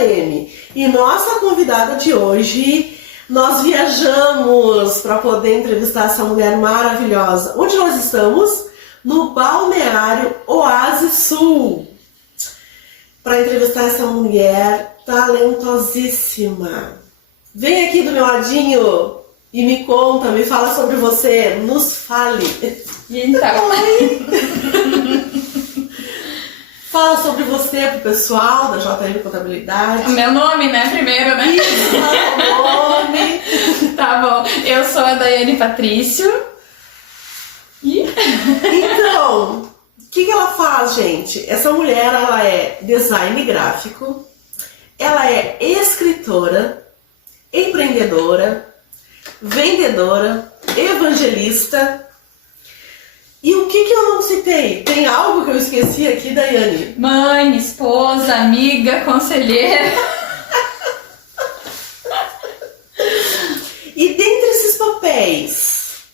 JM. E nossa convidada de hoje, nós viajamos para poder entrevistar essa mulher maravilhosa. Onde nós estamos? No Balneário Oásis Sul. Para entrevistar essa mulher talentosíssima. Vem aqui do meu ladinho e me conta, me fala sobre você. Nos fale. Então. Oi. Fala sobre você pro pessoal da JM Contabilidade. Meu nome, né? Primeiro, né? Isso, meu nome. Tá bom. Eu sou a Daiane Patrício. E... Então, o que ela faz, gente? Essa mulher, ela é design gráfico, ela é escritora, empreendedora, vendedora, evangelista. E o que eu não citei? Tem algo que eu esqueci aqui, Daiane? Mãe, esposa, amiga, conselheira. E dentre esses papéis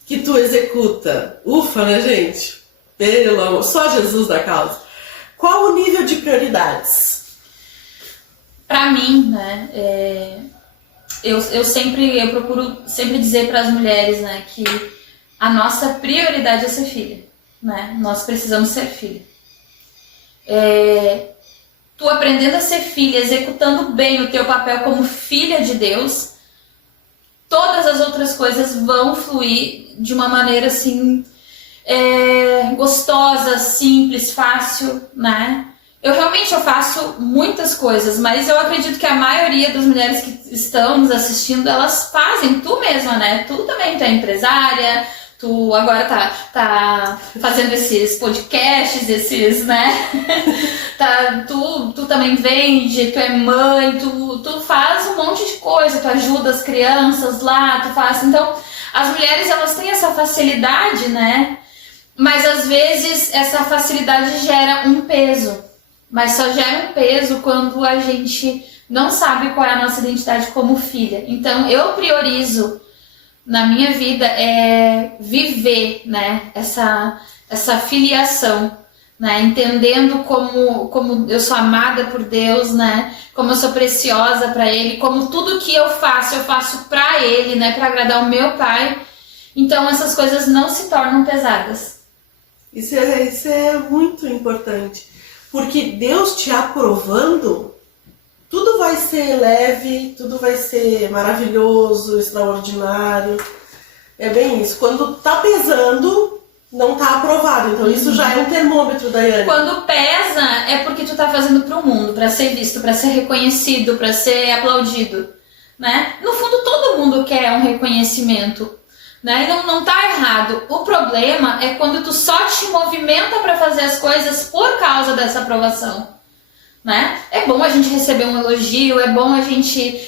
que tu executa, ufa, né, gente? Pelo amor, só Jesus da causa. Qual o nível de prioridades? Pra mim, né, eu procuro sempre dizer para as mulheres, né, que a nossa prioridade é ser filha, né? Nós precisamos ser filha. Tu aprendendo a ser filha, executando bem o teu papel como filha de Deus, todas as outras coisas vão fluir de uma maneira assim, gostosa, simples, fácil, né? Eu faço muitas coisas, mas eu acredito que a maioria das mulheres que estão nos assistindo, elas fazem, tu mesma, né? Tu também, tu é empresária, tu agora tá fazendo esses podcasts, né? Tu também vende, tu é mãe, tu faz um monte de coisa, tu ajuda as crianças lá, tu faz... Então, as mulheres, elas têm essa facilidade, né? Mas às vezes essa facilidade gera um peso. Mas só gera um peso quando a gente não sabe qual é a nossa identidade como filha. Então eu priorizo na minha vida viver, né, essa filiação, né, entendendo como eu sou amada por Deus, né, como eu sou preciosa para Ele, como tudo que eu faço para Ele, né, para agradar o meu Pai. Então essas coisas não se tornam pesadas. Isso é muito importante, porque Deus te aprovando, tudo vai ser leve, tudo vai ser maravilhoso, extraordinário. É bem isso. Quando tá pesando, não tá aprovado. Então isso já é um termômetro, Daiane. Quando pesa, é porque tu tá fazendo pro mundo, para ser visto, para ser reconhecido, para ser aplaudido, né? No fundo, todo mundo quer um reconhecimento, né? E não tá errado. O problema é quando tu só te movimenta para fazer as coisas por causa dessa aprovação, né? É bom a gente receber um elogio, é bom a gente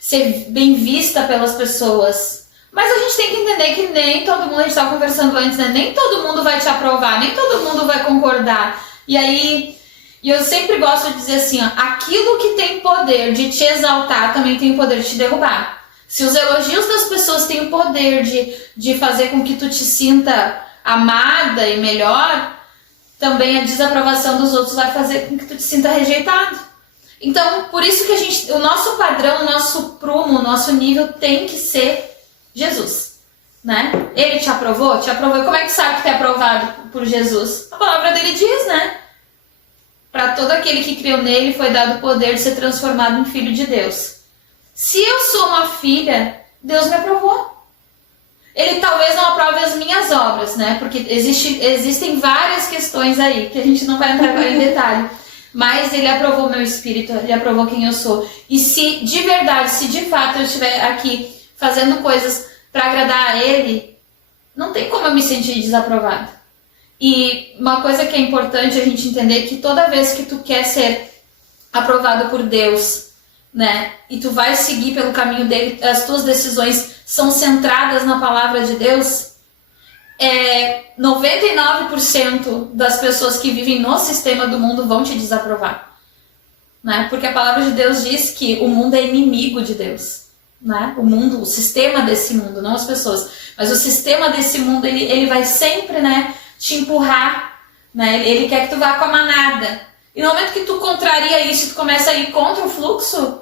ser bem vista pelas pessoas, mas a gente tem que entender que nem todo mundo, a gente estava conversando antes, né? Nem todo mundo vai te aprovar, nem todo mundo vai concordar. E eu sempre gosto de dizer assim, ó, aquilo que tem poder de te exaltar também tem o poder de te derrubar. Se os elogios das pessoas têm o poder de fazer com que tu te sinta amada e melhor, também a desaprovação dos outros vai fazer com que tu te sinta rejeitado. Então, por isso que o nosso padrão, o nosso prumo, o nosso nível tem que ser Jesus, né? Ele te aprovou? Te aprovou. Como é que tu sabe que tu é aprovado por Jesus? A palavra dele diz, né? Para todo aquele que creu nele foi dado o poder de ser transformado em filho de Deus. Se eu sou uma filha, Deus me aprovou. Ele talvez não aprove as minhas obras, né? Porque existem várias questões aí que a gente não vai entrar agora em detalhe. Mas ele aprovou meu espírito, ele aprovou quem eu sou. E se de fato eu estiver aqui fazendo coisas para agradar a ele, não tem como eu me sentir desaprovada. E uma coisa que é importante a gente entender é que toda vez que tu quer ser aprovado por Deus, né, e tu vai seguir pelo caminho dele, as tuas decisões são centradas na palavra de Deus, 99% das pessoas que vivem no sistema do mundo vão te desaprovar, né? Porque a palavra de Deus diz que o mundo é inimigo de Deus, né? O sistema desse mundo, não as pessoas, mas o sistema desse mundo, ele vai sempre, né, te empurrar, né? Ele quer que tu vá com a manada. E no momento que tu contraria isso, tu começa a ir contra o fluxo,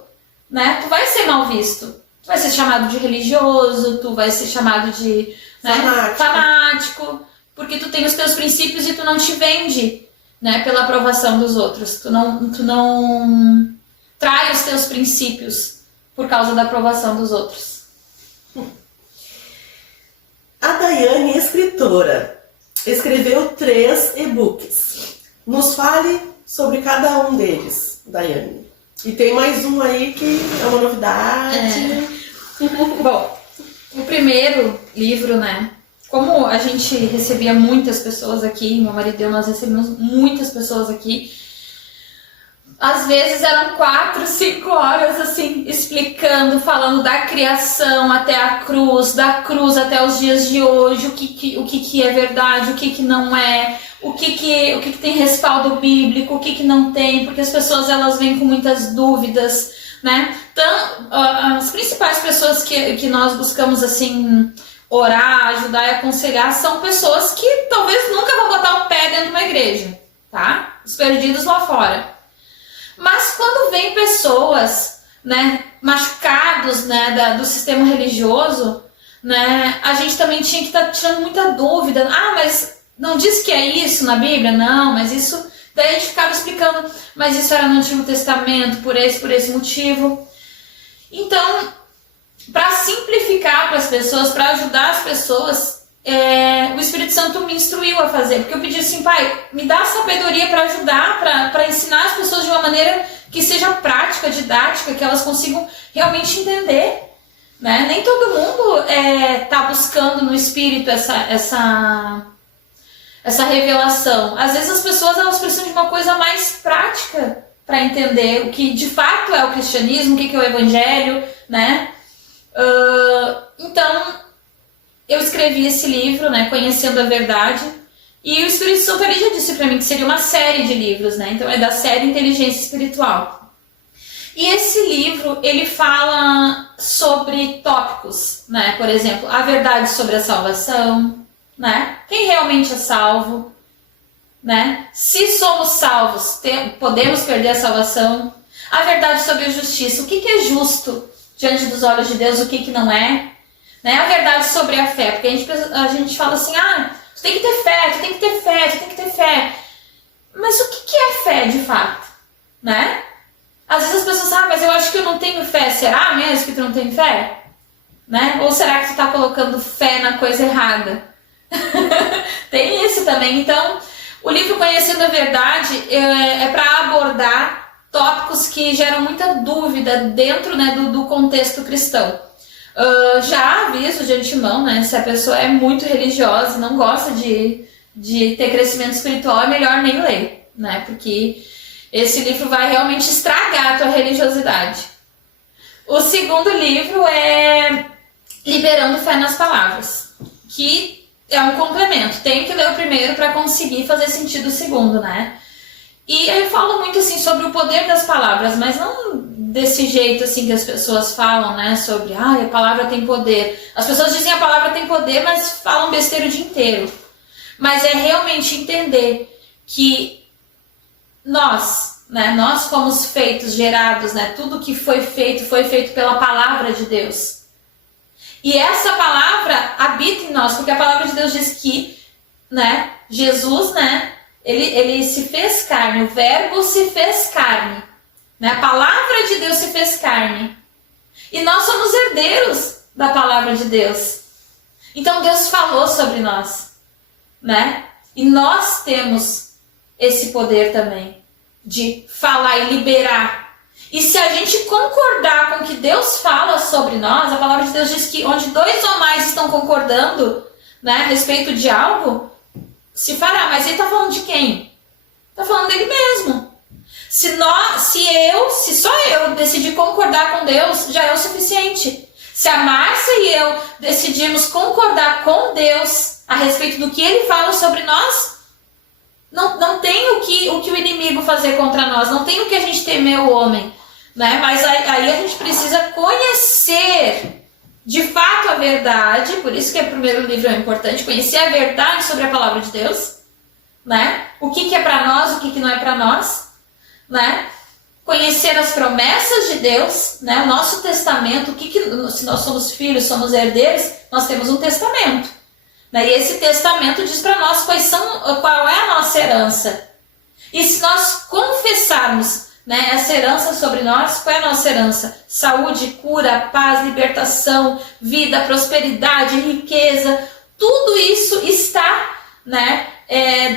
né? Tu vai ser mal visto. Tu vai ser chamado de religioso, tu vai ser chamado de, né, fanático, porque tu tem os teus princípios e tu não te vende, né, pela aprovação dos outros. Tu não trai os teus princípios por causa da aprovação dos outros. A Daiane, escritora, escreveu 3 e-books. Nos fale sobre cada um deles, Daiane. E tem mais um aí que é uma novidade. Bom, o primeiro livro, né? Como a gente recebia muitas pessoas aqui, meu marido e eu, nós recebemos muitas pessoas aqui. Às vezes eram 4, 5 horas, assim, explicando, falando da criação até a cruz, da cruz até os dias de hoje, o que é verdade, o que não é, o que tem respaldo bíblico, o que não tem, porque as pessoas, elas vêm com muitas dúvidas, né? Então, as principais pessoas que nós buscamos, assim, orar, ajudar e aconselhar são pessoas que talvez nunca vão botar o pé dentro de uma igreja, tá? Os perdidos lá fora. Mas quando vem pessoas, né, machucados, né, do sistema religioso, né, a gente também tinha que estar tirando muita dúvida. Ah, mas não diz que é isso na Bíblia? Não, mas isso... Daí a gente ficava explicando, mas isso era no Antigo Testamento, por esse motivo. Então, para simplificar para as pessoas, para ajudar as pessoas, o Espírito Santo me instruiu a fazer, porque eu pedi assim, pai, me dá sabedoria para ajudar, para ensinar as pessoas de uma maneira que seja prática, didática, que elas consigam realmente entender, né? Nem todo mundo tá buscando no Espírito essa revelação. Às vezes as pessoas, elas precisam de uma coisa mais prática para entender o que de fato é o cristianismo, o que é o evangelho, né? Então, eu escrevi esse livro, né, Conhecendo a Verdade, e o Espírito Santo já disse para mim que seria uma série de livros, né? Então é da série Inteligência Espiritual. E esse livro, ele fala sobre tópicos, né? Por exemplo, a verdade sobre a salvação, né? Quem realmente é salvo, né? Se somos salvos, podemos perder a salvação. A verdade sobre a justiça, o que é justo diante dos olhos de Deus, o que não é. Né? A verdade sobre a fé, porque a gente fala assim, tu tem que ter fé, tu tem que ter fé, tu tem que ter fé. Mas o que é fé de fato? Né? Às vezes as pessoas, mas eu acho que eu não tenho fé. Será mesmo que tu não tem fé? Né? Ou será que tu está colocando fé na coisa errada? Tem isso também. Então, o livro Conhecendo a Verdade é para abordar tópicos que geram muita dúvida dentro, né, do contexto cristão. Já aviso de antemão, né, se a pessoa é muito religiosa e não gosta de ter crescimento espiritual, é melhor nem ler, né, porque esse livro vai realmente estragar a tua religiosidade. O segundo livro é Liberando Fé nas Palavras, que é um complemento. Tenho que ler o primeiro para conseguir fazer sentido o segundo, né? E eu falo muito assim sobre o poder das palavras, mas não desse jeito assim que as pessoas falam, né? Sobre, a palavra tem poder. As pessoas dizem a palavra tem poder, mas falam besteira o dia inteiro. Mas é realmente entender que nós, né? Nós fomos feitos, gerados, né? Tudo que foi feito pela palavra de Deus. E essa palavra habita em nós, porque a palavra de Deus diz que, né? Jesus, né? Ele se fez carne, o verbo se fez carne, né? A palavra de Deus se fez carne. E nós somos herdeiros da palavra de Deus. Então Deus falou sobre nós, né? E nós temos esse poder também de falar e liberar. E se a gente concordar com o que Deus fala sobre nós, a palavra de Deus diz que onde 2 ou mais estão concordando, né, a respeito de algo, se fará. Mas ele está falando de quem? Está falando dele mesmo. Se só eu decidir concordar com Deus, já é o suficiente. Se a Márcia e eu decidirmos concordar com Deus a respeito do que Ele fala sobre nós, não tem o que o inimigo fazer contra nós, não tem o que a gente temer o homem, né? Mas aí a gente precisa conhecer de fato a verdade, por isso que o primeiro livro é importante, conhecer a verdade sobre a palavra de Deus, né? O que é para nós, o que não é para nós, né? Conhecer as promessas de Deus, né? O nosso testamento, se nós somos filhos, somos herdeiros, nós temos um testamento, né? E esse testamento diz para nós qual é a nossa herança. E se nós confessarmos, né, essa herança sobre nós, qual é a nossa herança? Saúde, cura, paz, libertação, vida, prosperidade, riqueza, tudo isso está, né,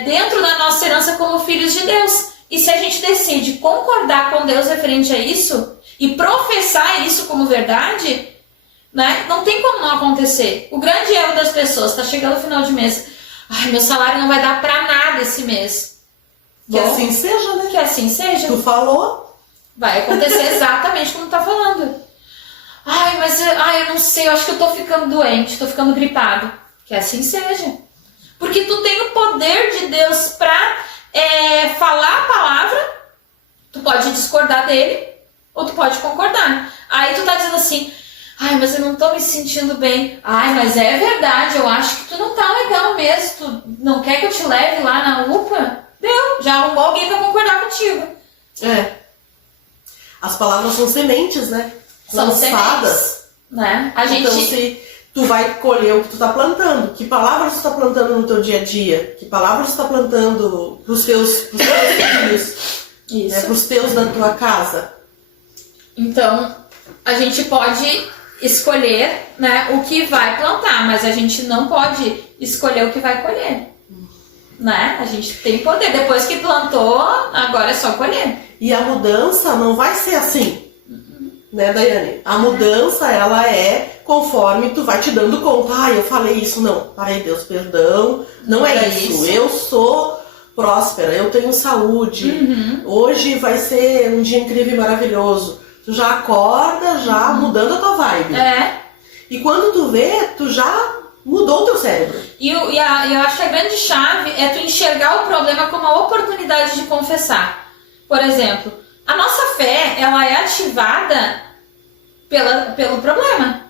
dentro da nossa herança como filhos de Deus. E se a gente decide concordar com Deus referente a isso e professar isso como verdade, né, não tem como não acontecer. O grande erro das pessoas, está chegando o final de mês, ai, meu salário não vai dar para nada esse mês. Que assim seja, né? Que assim seja. Tu falou. Vai acontecer exatamente como tá falando. Ai, mas eu não sei, eu acho que eu tô ficando doente, tô ficando gripado. Que assim seja. Porque tu tem o poder de Deus pra falar a palavra, tu pode discordar dele, ou tu pode concordar. Aí tu tá dizendo assim, ai, mas eu não tô me sentindo bem. Ai, mas é verdade, eu acho que tu não tá legal mesmo. Tu não quer que eu te leve lá na UPA? Deu, já arrumou alguém pra concordar contigo. As palavras são sementes, né? São lançadas. Sementes, né? Então, se tu vai colher o que tu tá plantando, que palavras tu tá plantando no teu dia a dia? Que palavras tu tá plantando pros teus filhos? Isso. Pros teus da tua casa? Então, a gente pode escolher, né, o que vai plantar, mas a gente não pode escolher o que vai colher. Né? A gente tem poder. Depois que plantou, agora é só colher. E a mudança não vai ser assim, né, Daiane? A mudança, ela é conforme tu vai te dando conta. Eu falei isso, não. Parei, Deus, perdão. Não é isso. Eu sou próspera, eu tenho saúde. Hoje vai ser um dia incrível e maravilhoso. Tu já acorda, já mudando a tua vibe. E quando tu vê, tu já mudou o teu cérebro. E eu acho que a grande chave é tu enxergar o problema como uma oportunidade de confessar. Por exemplo, a nossa fé, ela é ativada pelo problema.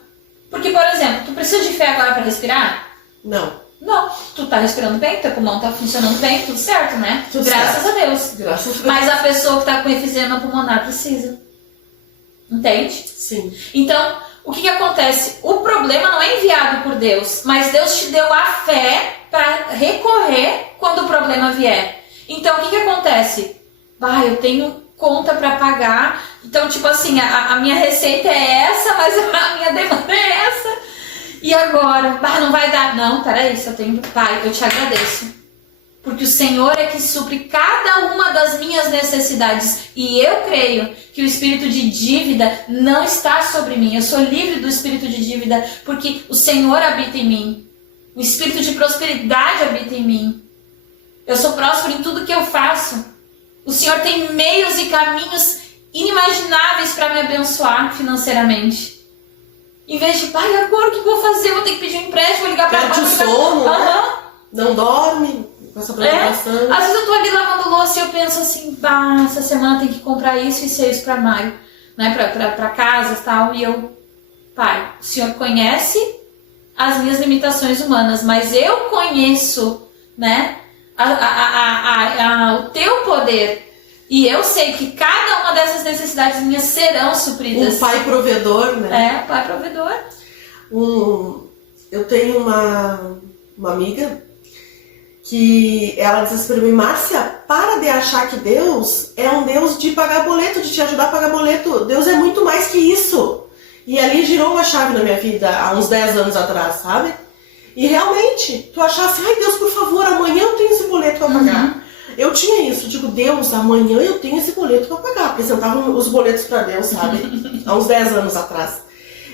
Porque, por exemplo, tu precisa de fé agora para respirar? Não. Não. Tu tá respirando bem, teu pulmão tá funcionando bem, tudo certo, né? Tudo Graças certo. a Deus. Graças a Deus. Mas a pessoa que tá com efizema pulmonar precisa. Entende? Sim. Então, o que acontece? O problema não é enviado por Deus, mas Deus te deu a fé para recorrer quando o problema vier. Então, o que acontece? Eu tenho conta para pagar, então, tipo assim, a minha receita é essa, mas a minha demanda é essa. E agora? Não vai dar. Não, peraí, só tenho... Pai, eu te agradeço. Porque o Senhor é que supre cada uma das minhas necessidades. E eu creio que o espírito de dívida não está sobre mim. Eu sou livre do espírito de dívida porque o Senhor habita em mim. O espírito de prosperidade habita em mim. Eu sou próspero em tudo que eu faço. O Senhor tem meios e caminhos inimagináveis para me abençoar financeiramente. Em vez de, agora o que eu vou fazer? Eu vou ter que pedir um empréstimo, vou ligar para Perde o sono, né? Não dorme. Essa preocupação. Às vezes eu tô ali lavando louça e eu penso assim, essa semana tem que comprar isso e isso para maio, né, pra casa e tal, e eu, Pai, o Senhor conhece as minhas limitações humanas, mas eu conheço, né, o teu poder, e eu sei que cada uma dessas necessidades minhas serão supridas. Um pai provedor, né? Pai provedor. Eu tenho uma amiga que ela diz assim pra mim, Márcia, para de achar que Deus é um Deus de pagar boleto, de te ajudar a pagar boleto. Deus é muito mais que isso. E ali girou uma chave na minha vida, há uns 10 anos atrás, sabe? E realmente, tu achasse, Deus, por favor, amanhã eu tenho esse boleto pra pagar. Eu tinha isso, digo, Deus, amanhã eu tenho esse boleto pra pagar. Apresentava os boletos pra Deus, sabe? Há uns 10 anos atrás.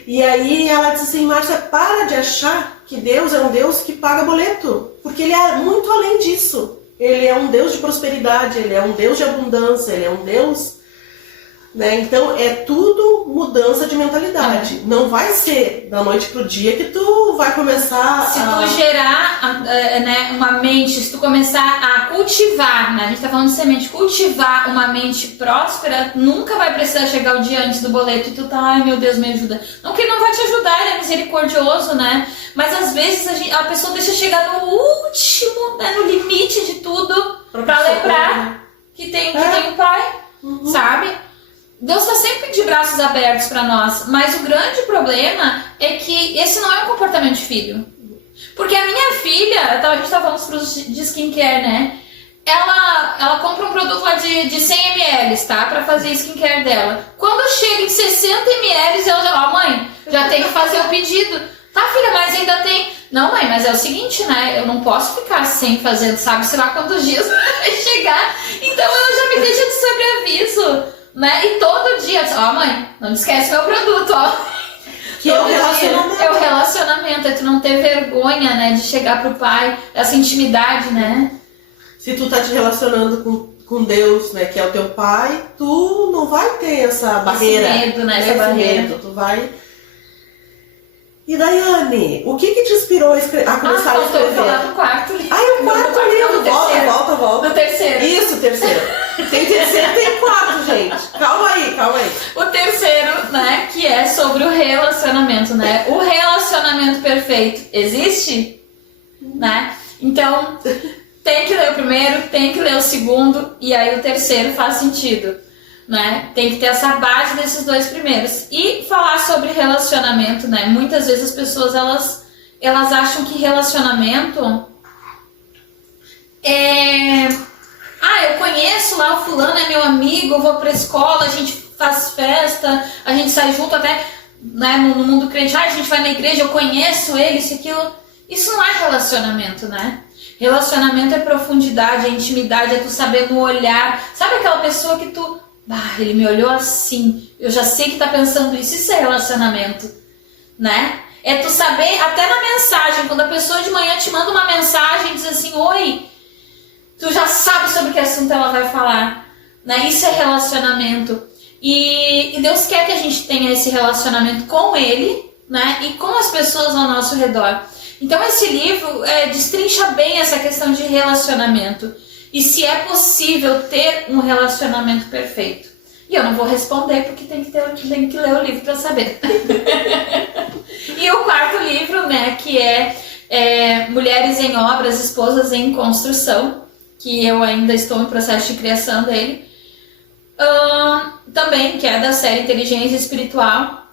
E aí ela disse assim, Márcia, para de achar que Deus é um Deus que paga boleto, porque Ele é muito além disso. Ele é um Deus de prosperidade, Ele é um Deus de abundância, Ele é um Deus... né? Então é tudo mudança de mentalidade. Não vai ser da noite pro dia que tu vai começar Se tu gerar uma mente, se tu começar a cultivar, né? A gente tá falando de semente, cultivar uma mente próspera, nunca vai precisar chegar o dia antes do boleto e tu tá, ai meu Deus, me ajuda. Não que Ele não vai te ajudar, Ele é misericordioso, né? Mas às vezes a pessoa deixa chegar no último, né? No limite de tudo, pra lembrar que tem um pai. sabe? Deus está sempre de braços abertos para nós, mas o grande problema é que esse não é um comportamento de filho. Porque a minha filha, a gente tá falando dos produtos de skincare, né? Ela compra um produto lá de 100 ml, tá? Pra fazer skincare dela. Quando chega em 60 ml, ela já, mãe, já tem que fazer o pedido. Tá, filha, mas ainda tem... Não, mãe, mas é o seguinte, né? Eu não posso ficar sem fazer, sabe? Sei lá quantos dias vai chegar. Então ela já me deixa de sobreaviso, né? E todo dia, mãe, não esquece meu produto, Que é o relacionamento. É o relacionamento, é tu não ter vergonha, né, de chegar pro pai, essa intimidade, né? Se tu tá te relacionando com Deus, né, que é o teu pai, tu não vai ter essa barreira. Esse medo, né, essa barreira. Medo, tu vai... E Daiane, o que te inspirou a começar a escrever? Falar do quarto livro. O quarto livro, volta. Do terceiro. Isso, terceiro. Tem terceiro, tem quarto, gente. Calma aí. O terceiro, né, que é sobre o relacionamento, né? O relacionamento perfeito existe, né? Então, tem que ler o primeiro, tem que ler o segundo, e aí o terceiro faz sentido, né? Tem que ter essa base desses dois primeiros. E falar sobre relacionamento, né? Muitas vezes as pessoas, elas acham que relacionamento é... eu conheço lá o fulano, é meu amigo, eu vou pra escola, a gente faz festa, a gente sai junto até, né, no mundo crente, a gente vai na igreja, eu conheço ele, isso e aquilo. Isso não é relacionamento, né? Relacionamento é profundidade, é intimidade, é tu saber no olhar. Sabe aquela pessoa que tu... ele me olhou assim, eu já sei que tá pensando isso é relacionamento, né? É tu saber, até na mensagem, quando a pessoa de manhã te manda uma mensagem, diz assim, oi, tu já sabe sobre que assunto ela vai falar, né? Isso é relacionamento. E Deus quer que a gente tenha esse relacionamento com Ele, né? E com as pessoas ao nosso redor. Então esse livro destrincha bem essa questão de relacionamento. E se é possível ter um relacionamento perfeito. E eu não vou responder porque tem que ler o livro para saber. E o quarto livro, né, que é Mulheres em Obras, Esposas em Construção, que eu ainda estou em processo de criação dele. Também, que é da série Inteligência Espiritual,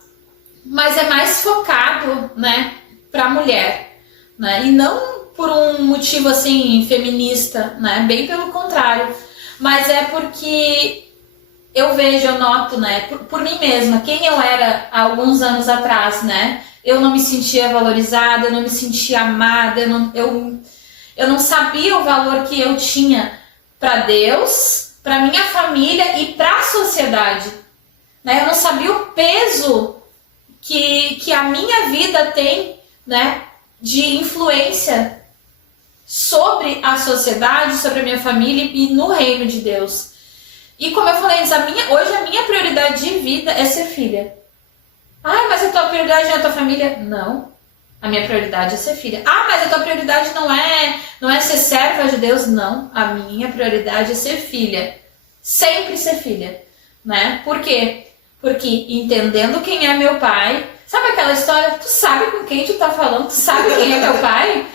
mas é mais focado, né, para a mulher, né, e não por um motivo assim feminista, né? Bem pelo contrário, mas é porque eu vejo, eu noto, né? Por mim mesma, quem eu era há alguns anos atrás, né? Eu não me sentia valorizada, eu não me sentia amada, eu não sabia o valor que eu tinha para Deus, para minha família e para a sociedade, né? Eu não sabia o peso que a minha vida tem, né? De influência sobre a sociedade, sobre a minha família e no reino de Deus. E como eu falei antes, hoje a minha prioridade de vida é ser filha. Mas a tua prioridade não é a tua família? Não. A minha prioridade é ser filha. Mas a tua prioridade não é ser serva de Deus? Não. A minha prioridade é ser filha. Sempre ser filha, né? Por quê? Porque entendendo quem é meu pai... Sabe aquela história? Tu sabe com quem tu tá falando? Tu sabe quem é meu pai?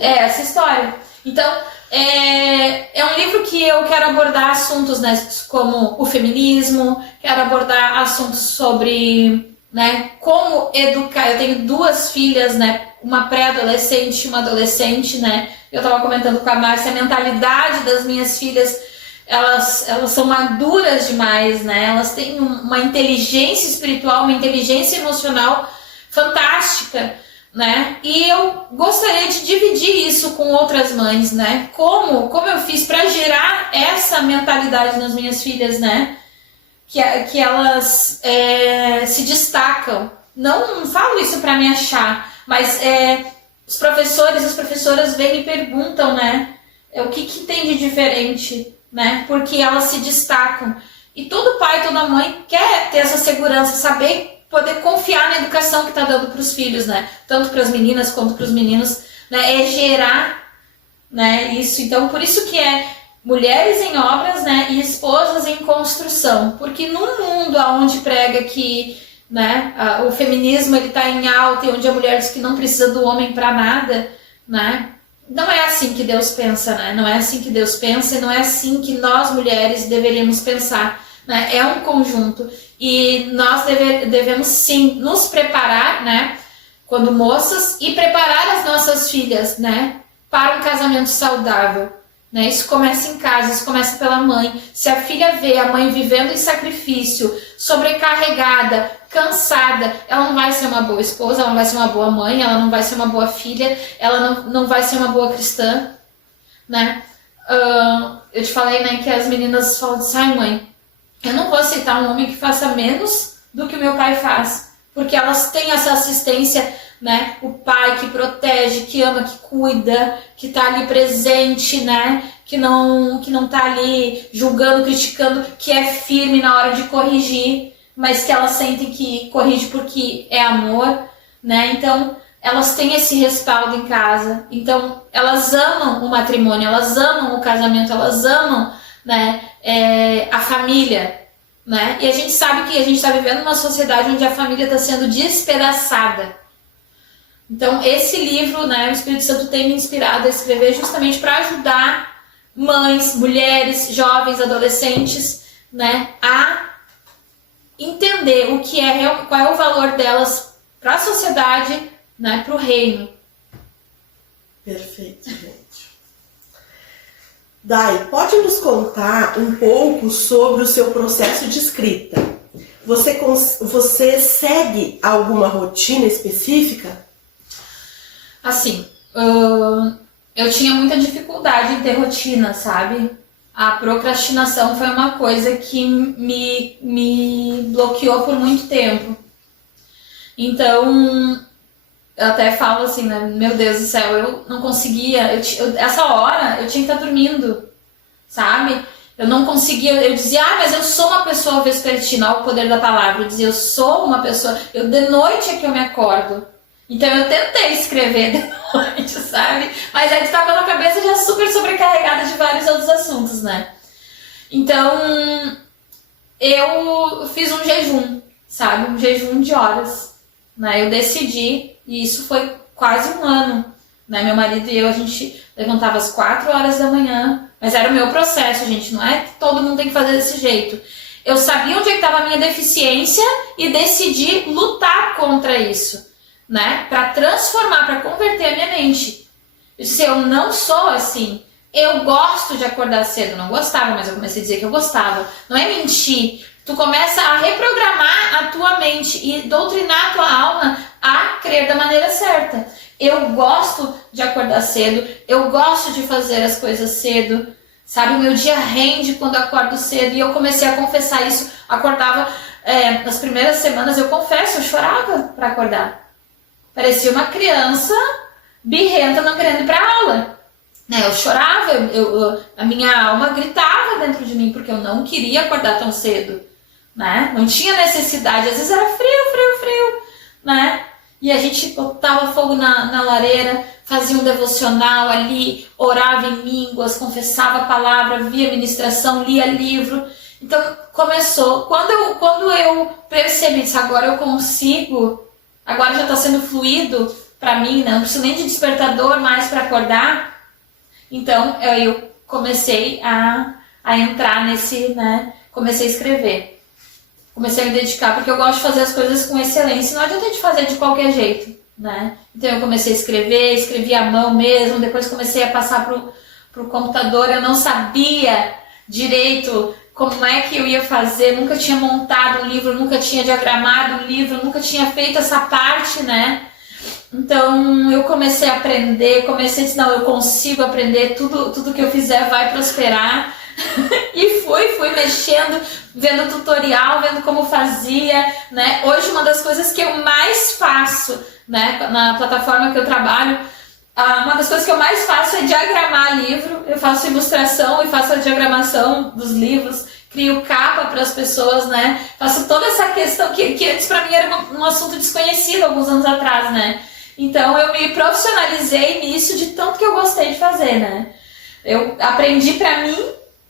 É essa história. Então, é um livro que eu quero abordar assuntos, né, como o feminismo, quero abordar assuntos sobre, né, como educar. Eu tenho duas filhas, né, uma pré-adolescente e uma adolescente, né. Eu estava comentando com a Márcia, a mentalidade das minhas filhas, elas são maduras demais, né, elas têm uma inteligência espiritual, uma inteligência emocional fantástica, né? E eu gostaria de dividir isso com outras mães, né? Como eu fiz para gerar essa mentalidade nas minhas filhas, né? Que elas se destacam. Não falo isso para me achar, mas os professores, as professoras vêm e perguntam, né? O que tem de diferente, né? Porque elas se destacam. E todo pai, toda mãe quer ter essa segurança, saber poder confiar na educação que está dando para os filhos, né? Tanto para as meninas quanto para os meninos, né? É gerar, né, isso. Então, por isso que é Mulheres em Obras, né, e Esposas em Construção. Porque num mundo onde prega que, né, o feminismo está em alta e onde a mulher diz que não precisa do homem para nada, né? não é assim que Deus pensa, né? Não é assim que Deus pensa e não é assim que nós mulheres deveríamos pensar, né? É um conjunto e nós devemos sim nos preparar, né? Quando moças e preparar as nossas filhas, né? Para um casamento saudável, né? Isso começa em casa, isso começa pela mãe. Se a filha vê a mãe vivendo em sacrifício, sobrecarregada, cansada, ela não vai ser uma boa esposa, ela não vai ser uma boa mãe, ela não vai ser uma boa filha, ela não vai ser uma boa cristã, né? Eu te falei, né, que as meninas falam assim, ai mãe, eu não vou aceitar um homem que faça menos do que o meu pai faz, porque elas têm essa assistência, né? O pai que protege, que ama, que cuida, que tá ali presente, né? Que não tá ali julgando, criticando, que é firme na hora de corrigir, mas que elas sentem que corrige porque é amor, né? Então, elas têm esse respaldo em casa. Então, elas amam o matrimônio, elas amam o casamento, elas amam, né, a família, né? E a gente sabe que a gente está vivendo numa sociedade onde a família está sendo despedaçada. Então, esse livro, né, o Espírito Santo tem me inspirado a escrever justamente para ajudar mães, mulheres, jovens, adolescentes, né, a entender o que é, qual é o valor delas para a sociedade, né, para o reino. Perfeito, gente. Dai, pode nos contar um pouco sobre o seu processo de escrita? Você segue alguma rotina específica? Assim, eu tinha muita dificuldade em ter rotina, sabe? A procrastinação foi uma coisa que me bloqueou por muito tempo. Então, eu até falo assim, né? Meu Deus do céu, eu não conseguia. Essa hora eu tinha que estar dormindo, sabe? Eu não conseguia. Eu dizia, mas eu sou uma pessoa vespertina, ao poder da palavra. Eu dizia, eu sou uma pessoa. De noite é que eu me acordo. Então eu tentei escrever de noite, sabe? Mas aí estava na cabeça já super sobrecarregada de vários outros assuntos, né? Então eu fiz um jejum, sabe? Um jejum de horas, né? Eu decidi, e isso foi quase um ano, né? Meu marido e eu, a gente levantava às 4 horas da manhã, mas era o meu processo, gente, não é que todo mundo tem que fazer desse jeito. Eu sabia onde estava a minha deficiência e decidi lutar contra isso, né? Para transformar, para converter a minha mente. Eu disse, eu não sou assim. Eu gosto de acordar cedo. Não gostava, mas eu comecei a dizer que eu gostava. Não é mentir. Tu começa a reprogramar a tua mente e doutrinar a tua alma a crer da maneira certa. Eu gosto de acordar cedo. Eu gosto de fazer as coisas cedo. Sabe, o meu dia rende quando eu acordo cedo. E eu comecei a confessar isso. Acordava, nas primeiras semanas, eu confesso, eu chorava para acordar. Parecia uma criança birrenta não querendo ir para aula. Né? Eu chorava, a minha alma gritava dentro de mim, porque eu não queria acordar tão cedo. Né? Não tinha necessidade, às vezes era frio, né? E a gente botava fogo na lareira, fazia um devocional ali, orava em línguas, confessava a palavra, via ministração, lia livro. Então começou, quando eu percebi isso, agora eu consigo, agora já está sendo fluido para mim, né? Não preciso nem de despertador mais para acordar. Então eu comecei a entrar nesse, né? Comecei a escrever. Comecei a me dedicar, porque eu gosto de fazer as coisas com excelência. Não adianta de fazer de qualquer jeito, né? Então eu comecei a escrever, escrevi à mão mesmo. Depois comecei a passar pro computador. Eu não sabia direito como é que eu ia fazer. Nunca tinha montado um livro, nunca tinha diagramado um livro, nunca tinha feito essa parte, né? Então eu comecei a aprender, comecei a dizer, não, eu consigo aprender, tudo que eu fizer vai prosperar. E fui mexendo, vendo tutorial, vendo como fazia, né? Hoje uma das coisas que eu mais faço, né, na plataforma que eu trabalho, uma das coisas que eu mais faço é diagramar livro. Eu faço ilustração e faço a diagramação dos livros, crio capa para as pessoas, né? Faço toda essa questão que antes para mim era um assunto desconhecido alguns anos atrás, né? Então eu me profissionalizei nisso de tanto que eu gostei de fazer, né? Eu aprendi para mim,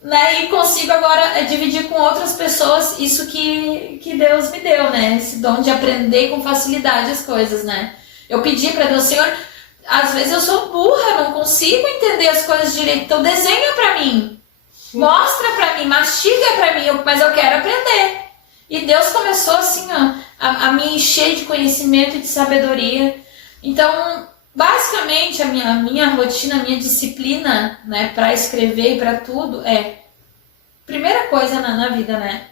né, e consigo agora dividir com outras pessoas isso que Deus me deu, né? Esse dom de aprender com facilidade as coisas, né? Eu pedi para Deus, Senhor, às vezes eu sou burra, não consigo entender as coisas direito. Então desenha pra mim, mostra pra mim, mastiga pra mim, mas eu quero aprender. E Deus começou assim, ó, a me encher de conhecimento e de sabedoria. Então, basicamente, a minha rotina, a minha disciplina, né, pra escrever e pra tudo primeira coisa na vida, né?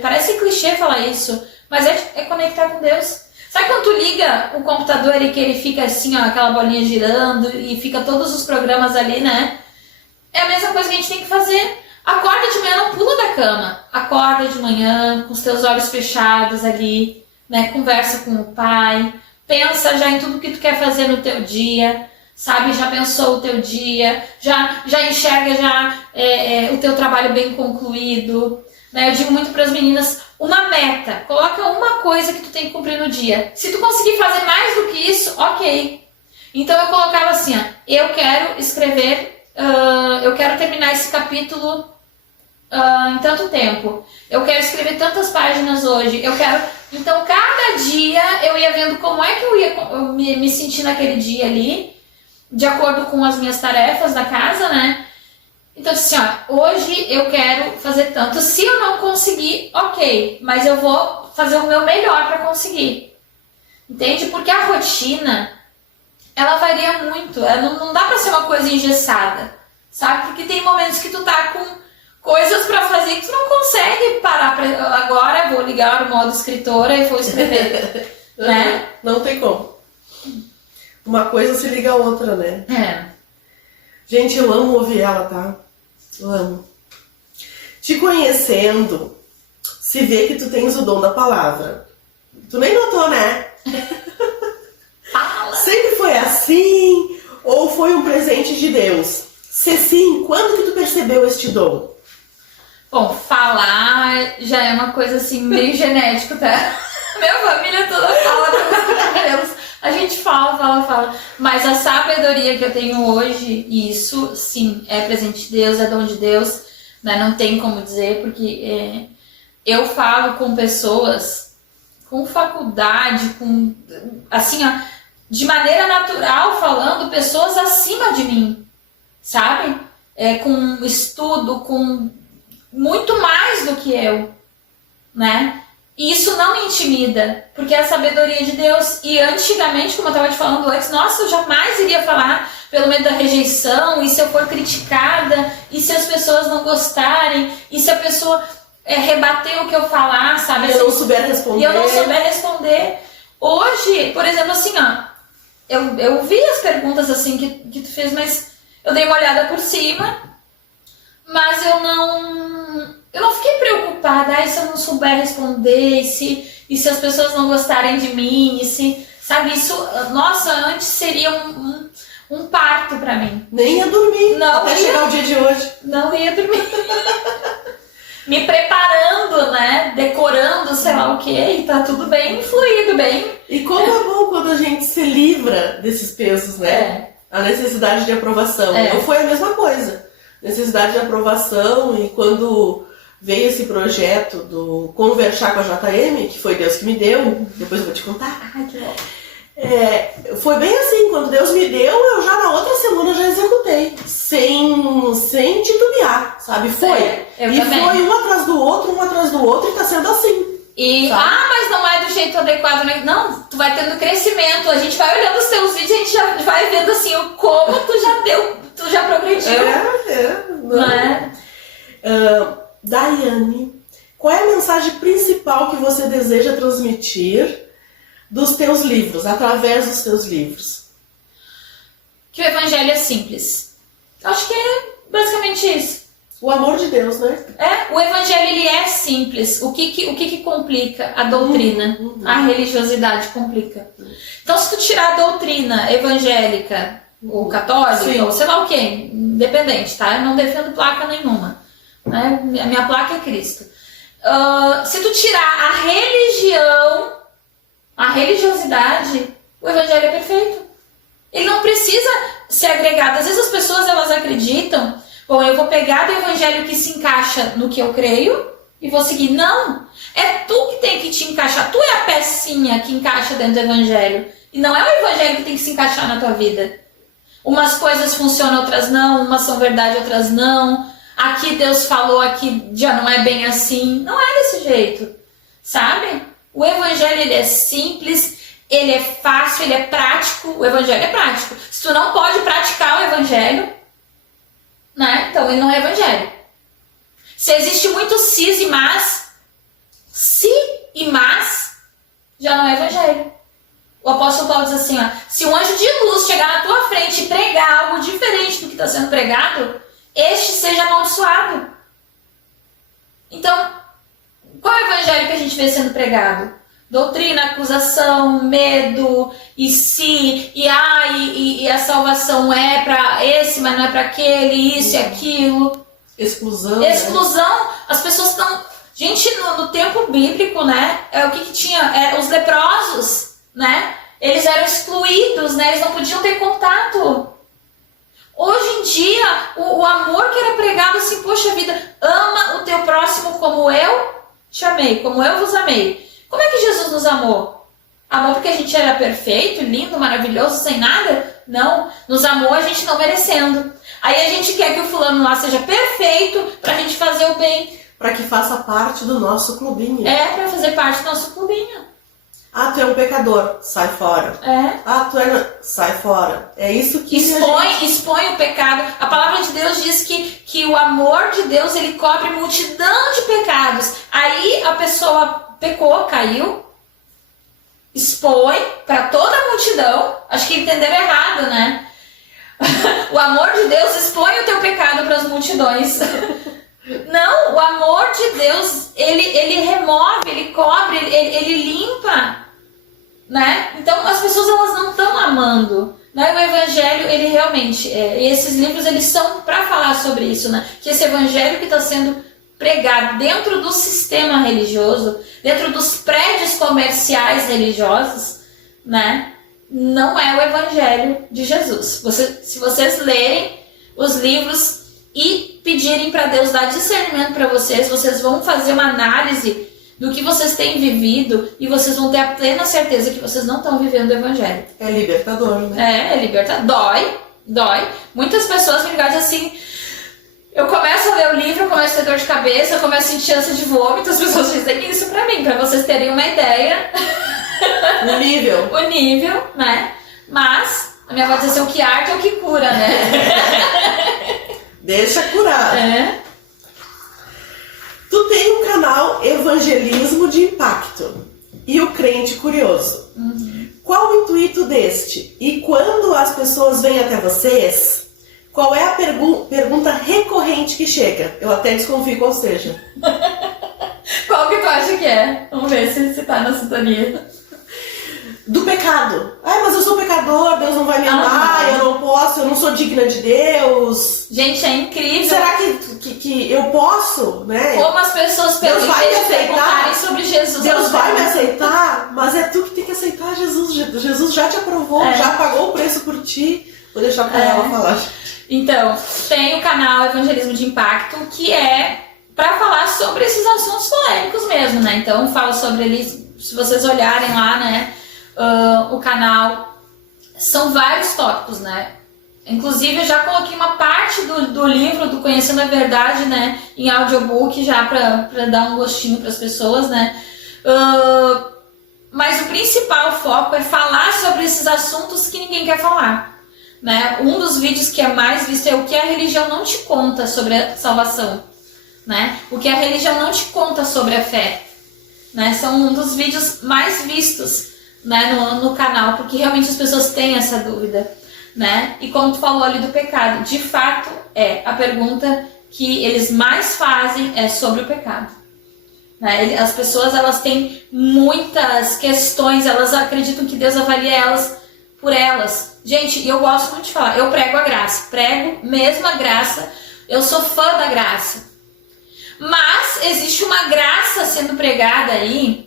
Parece clichê falar isso, mas é conectar com Deus. Sabe quando tu liga o computador e que ele fica assim, ó, aquela bolinha girando e fica todos os programas ali, né? É a mesma coisa que a gente tem que fazer. Acorda de manhã, não pula da cama. Acorda de manhã com os teus olhos fechados ali, né? Conversa com o Pai. Pensa já em tudo que tu quer fazer no teu dia, sabe? Já pensou o teu dia, já enxerga o teu trabalho bem concluído. Né? Eu digo muito para as meninas, uma meta. Coloca uma coisa que tu tem que cumprir no dia. Se tu conseguir fazer mais do que isso, ok. Então eu colocava assim, ó, eu quero escrever, eu quero terminar esse capítulo em tanto tempo. Eu quero escrever tantas páginas hoje. Então cada dia eu ia vendo como é que eu ia me sentir naquele dia ali, de acordo com as minhas tarefas da casa, né? Então assim, ó, hoje eu quero fazer tanto. Se eu não conseguir, ok, mas eu vou fazer o meu melhor para conseguir. Entende? Porque a rotina, ela varia muito. Não dá para ser uma coisa engessada, sabe? Porque tem momentos que tu tá com coisas para fazer que tu não consegue parar agora vou ligar o modo escritora e vou escrever. Né? Não tem como. Uma coisa se liga à outra, né? Gente, eu amo ouvir ela, tá? Eu amo. Te conhecendo, se vê que tu tens o dom da palavra. Tu nem notou, né? Fala! Sempre foi assim? Ou foi um presente de Deus? Se sim, quando que tu percebeu este dom? Bom, falar já é uma coisa assim meio genético, tá? Minha família toda fala pelos cabelos. A gente fala. Mas a sabedoria que eu tenho hoje, isso sim, é presente de Deus, é dom de Deus, né? Não tem como dizer, porque eu falo com pessoas com faculdade, com assim, ó, de maneira natural falando, pessoas acima de mim, sabe? Com estudo, com muito mais do que eu, né? E isso não me intimida, porque é a sabedoria de Deus. E antigamente, como eu estava te falando antes, nossa, eu jamais iria falar pelo medo da rejeição, e se eu for criticada, e se as pessoas não gostarem, e se a pessoa rebater o que eu falar, sabe? E eu não souber responder. E eu não souber responder. Hoje, por exemplo, assim, ó, eu vi as perguntas assim que tu fez, mas eu dei uma olhada por cima, mas eu não fiquei preocupada, se eu não souber responder, e se as pessoas não gostarem de mim, sabe, isso, nossa, antes seria um parto pra mim. Nem ia dormir, não até chegar o dia de hoje. Não ia dormir. Me preparando, né, decorando, sei lá o que, e tá tudo bem fluido, bem. E como é bom quando a gente se livra desses pesos, né? A necessidade de aprovação. Eu foi a mesma coisa. Necessidade de aprovação, e quando veio esse projeto do Conversar com a JM, que foi Deus que me deu, depois eu vou te contar. Ai, que bom. Foi bem assim, quando Deus me deu, eu já na outra semana já executei, sem titubear, sabe? Foi. Eu também. Foi um atrás do outro, e tá sendo assim. E, mas não é do jeito adequado, né? Não, tu vai tendo crescimento, a gente vai olhando os teus vídeos, a gente já vai vendo assim, como tu já progrediu. Não é? Daiane, qual é a mensagem principal que você deseja transmitir dos teus livros, através dos teus livros? Que o evangelho é simples. Acho que é basicamente isso. O amor de Deus, né? O evangelho, ele é simples. O que complica? A doutrina. A religiosidade complica. Então, se tu tirar a doutrina evangélica, ou católica, ou sei lá o que, independente, tá? Eu não defendo placa nenhuma. Né? A minha placa é Cristo. Se tu tirar a religião, a religiosidade, o evangelho é perfeito. Ele não precisa ser agregado. Às vezes as pessoas, elas acreditam, bom, eu vou pegar do evangelho que se encaixa no que eu creio, e vou seguir. Não! É tu que tem que te encaixar. Tu é a pecinha que encaixa dentro do evangelho. E não é o evangelho que tem que se encaixar na tua vida. Umas coisas funcionam, outras não. Umas são verdade, outras não. Aqui Deus falou, aqui já não é bem assim. Não é desse jeito. Sabe? O evangelho, ele é simples, ele é fácil, ele é prático. O evangelho é prático. Se tu não pode praticar o evangelho, né? Então ele não é evangelho. Se existe muito sis e mas, se e mas, já não é evangelho. O apóstolo Paulo diz assim, ó, se um anjo de luz chegar na tua frente e pregar algo diferente do que está sendo pregado, este seja amaldiçoado. Então, qual é o evangelho que a gente vê sendo pregado? Doutrina, acusação, medo, e se, e a salvação é para esse, mas não é para aquele, isso e aquilo. Exclusão. Exclusão, né? As pessoas estão... Gente, no tempo bíblico, né, o que tinha? Os leprosos, né, eles eram excluídos, né, eles não podiam ter contato. Hoje em dia, o amor que era pregado assim, poxa vida, ama o teu próximo como eu te amei, como eu vos amei. Como é que Jesus nos amou? Amou porque a gente era perfeito, lindo, maravilhoso, sem nada? Não, nos amou a gente não merecendo. Aí a gente quer que o fulano lá seja perfeito pra gente fazer o bem. Para que faça parte do nosso clubinho. É, pra fazer parte do nosso clubinho. Ah, tu é um pecador, sai fora. É. Ah, tu é... sai fora. É isso que expõe o pecado. A palavra de Deus diz que o amor de Deus, ele cobre multidão de pecados. Aí a pessoa pecou, caiu, expõe para toda a multidão. Acho que entenderam errado, né? O amor de Deus expõe o teu pecado para as multidões. Não, o amor de Deus, ele remove, ele cobre, ele limpa, né? Então as pessoas, elas não estão amando, né? O evangelho, ele realmente, esses livros, eles são para falar sobre isso, né? Que esse evangelho que está sendo pregado dentro do sistema religioso, dentro dos prédios comerciais religiosos, né? Não é o evangelho de Jesus. Se vocês lerem os livros e pedirem para Deus dar discernimento para vocês, vocês vão fazer uma análise do que vocês têm vivido e vocês vão ter a plena certeza que vocês não estão vivendo o evangelho. É libertador, né? É libertador. Dói. Muitas pessoas me ligam assim, eu começo a ler o livro, eu começo a ter dor de cabeça, eu começo a sentir ânsia de vômito, as pessoas dizem isso pra mim, pra vocês terem uma ideia. O nível. O nível, né? Mas, a minha avó diz assim, o que arde é o que cura, né? Deixa curar. É. Tu tem um canal Evangelismo de Impacto e o Crente Curioso. Uhum. Qual o intuito deste? E quando as pessoas vêm até vocês, qual é a pergunta recorrente que chega? Eu até desconfio qual seja. Qual que tu acha que é? Vamos ver se tá na sintonia. Do pecado. Ai, mas eu sou pecador, Deus não vai me amar, eu não posso, eu não sou digna de Deus. Gente, é incrível. Será que eu posso, né? Como as pessoas perguntarem sobre Jesus. Deus vai me aceitar, mas é tu que tem que aceitar Jesus. Jesus já te aprovou, já pagou o preço por ti. Vou deixar pra ela falar. Então, tem o canal Evangelismo de Impacto, que é pra falar sobre esses assuntos polêmicos mesmo, né? Então, fala sobre eles, se vocês olharem lá, né? O canal, são vários tópicos, né? Inclusive, eu já coloquei uma parte do livro do Conhecendo a Verdade, né? Em audiobook, já pra dar um gostinho para as pessoas, né? Mas o principal foco é falar sobre esses assuntos que ninguém quer falar, né? Um dos vídeos que é mais visto é o que a religião não te conta sobre a salvação, né? O que a religião não te conta sobre a fé, né? São um dos vídeos mais vistos, né, no canal, porque realmente as pessoas têm essa dúvida, né? E como tu falou ali do pecado, de fato a pergunta que eles mais fazem é sobre o pecado, né? As pessoas, elas têm muitas questões, elas acreditam que Deus avalia elas por elas. Gente, eu gosto muito de falar, eu prego a graça, prego mesmo a graça, eu sou fã da graça, mas existe uma graça sendo pregada aí,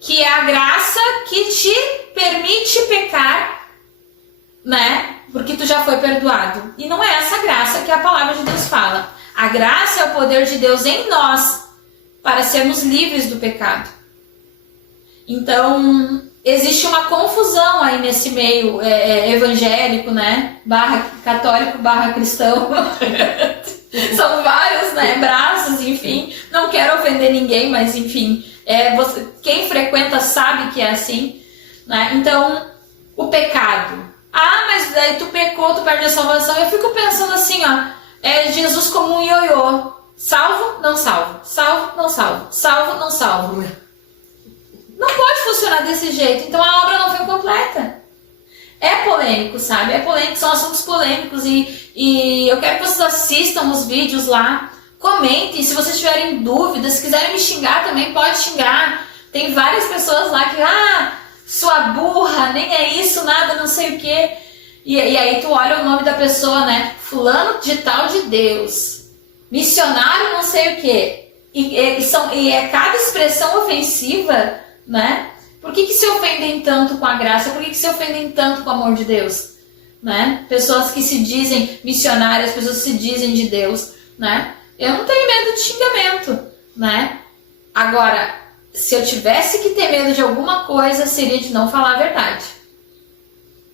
que é a graça que te permite pecar, né? Porque tu já foi perdoado. E não é essa graça que a palavra de Deus fala. A graça é o poder de Deus em nós para sermos livres do pecado. Então, existe uma confusão aí nesse meio evangélico, né? Barra católico, barra cristão. São vários, né, braços, enfim. Não quero ofender ninguém, mas enfim, quem frequenta sabe que é assim, né? Então, o pecado. Ah, mas daí tu pecou, tu perde a salvação. Eu fico pensando assim, ó, Jesus como um ioiô. Salvo, não salvo. Salvo, não salvo. Salvo, não salvo. Não pode funcionar desse jeito. Então a obra não foi completa. É polêmico, sabe? É polêmico, são assuntos polêmicos. E eu quero que vocês assistam os vídeos lá. Comentem, se vocês tiverem dúvidas. Se quiserem me xingar também, pode xingar. Tem várias pessoas lá que... sua burra, nem é isso, nada, não sei o quê. E aí tu olha o nome da pessoa, né? Fulano de tal de Deus. Missionário não sei o quê. E é cada expressão ofensiva, né? Por que se ofendem tanto com a graça? Por que se ofendem tanto com o amor de Deus? Né? Pessoas que se dizem missionárias, pessoas que se dizem de Deus, né? Eu não tenho medo de xingamento, né? Agora, se eu tivesse que ter medo de alguma coisa, seria de não falar a verdade,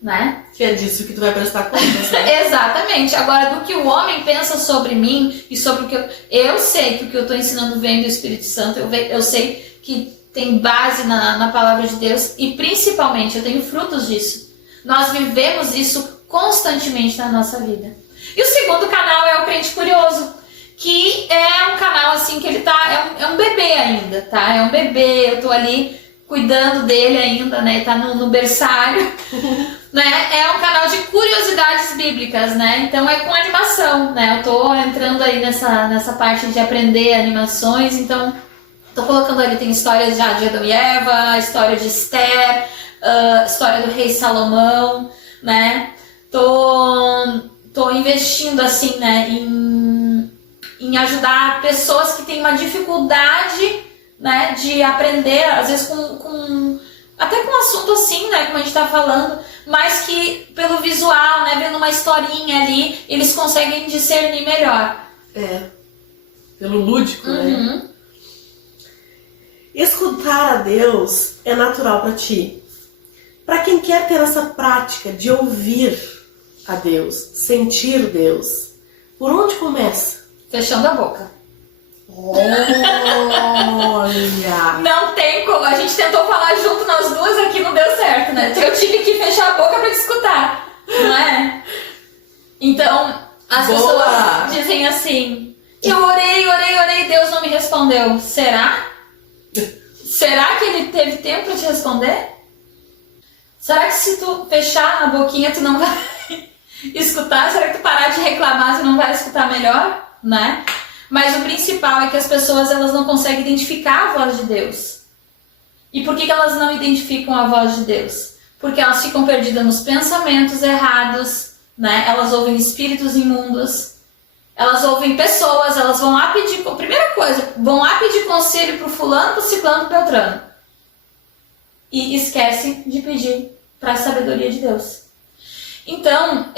né? Que é disso que tu vai prestar contas, né? Exatamente. Agora, do que o homem pensa sobre mim e sobre o que eu sei que o que eu estou ensinando vem do Espírito Santo, eu sei que tem base na palavra de Deus e principalmente eu tenho frutos disso. Nós vivemos isso constantemente na nossa vida. E o segundo canal é o Crente Curioso, que é um canal assim que ele tá, é um bebê ainda, tá? É um bebê, eu tô ali cuidando dele ainda, né? Tá no berçário, né? É um canal de curiosidades bíblicas, né? Então é com animação, né? Eu tô entrando aí nessa parte de aprender animações, então tô colocando ali, tem histórias já de Adão e Eva, história de Esther, história do rei Salomão, né? Tô investindo assim, né? Em ajudar pessoas que têm uma dificuldade, né, de aprender, às vezes até com um assunto assim, né, como a gente tá falando, mas que pelo visual, né, vendo uma historinha ali, eles conseguem discernir melhor. Pelo lúdico, né? Escutar a Deus é natural para ti. Para quem quer ter essa prática de ouvir a Deus, sentir Deus, por onde começa? Fechando a boca. Olha! Não tem como. A gente tentou falar junto nós duas aqui, não deu certo, né? Eu tive que fechar a boca pra te escutar, não é? Então, as pessoas dizem assim: eu orei, Deus não me respondeu. Será? Será que ele teve tempo pra te responder? Será que se tu fechar a boquinha tu não vai escutar? Será que tu parar de reclamar tu não vai escutar melhor? Né? Mas o principal é que as pessoas elas não conseguem identificar a voz de Deus. E por que elas não identificam a voz de Deus? Porque elas ficam perdidas nos pensamentos errados, né? Elas ouvem espíritos imundos, elas ouvem pessoas, elas vão lá pedir, primeira coisa, vão lá pedir conselho pro fulano, pro ciclano, pro beltrano. E esquecem de pedir para a sabedoria de Deus. Então,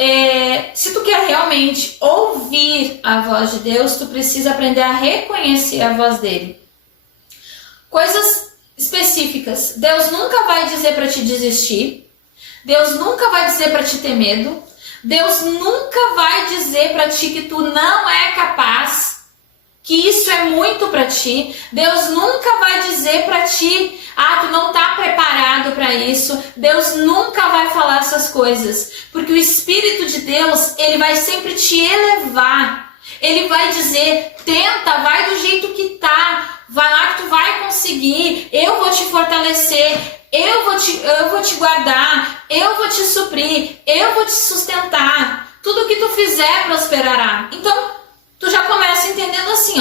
se tu quer realmente ouvir a voz de Deus, tu precisa aprender a reconhecer a voz dele. Coisas específicas. Deus nunca vai dizer para te desistir. Deus nunca vai dizer para te ter medo. Deus nunca vai dizer para ti que tu não é capaz, que isso é muito para ti. Deus nunca vai dizer para ti, tu não tá preparado para isso. Deus nunca vai falar essas coisas, porque o Espírito de Deus, ele vai sempre te elevar. Ele vai dizer, tenta, vai do jeito que tá, vai lá que tu vai conseguir, eu vou te fortalecer, eu vou te guardar, eu vou te suprir, eu vou te sustentar. Tudo que tu fizer prosperará. Então, tu já começa entendendo assim,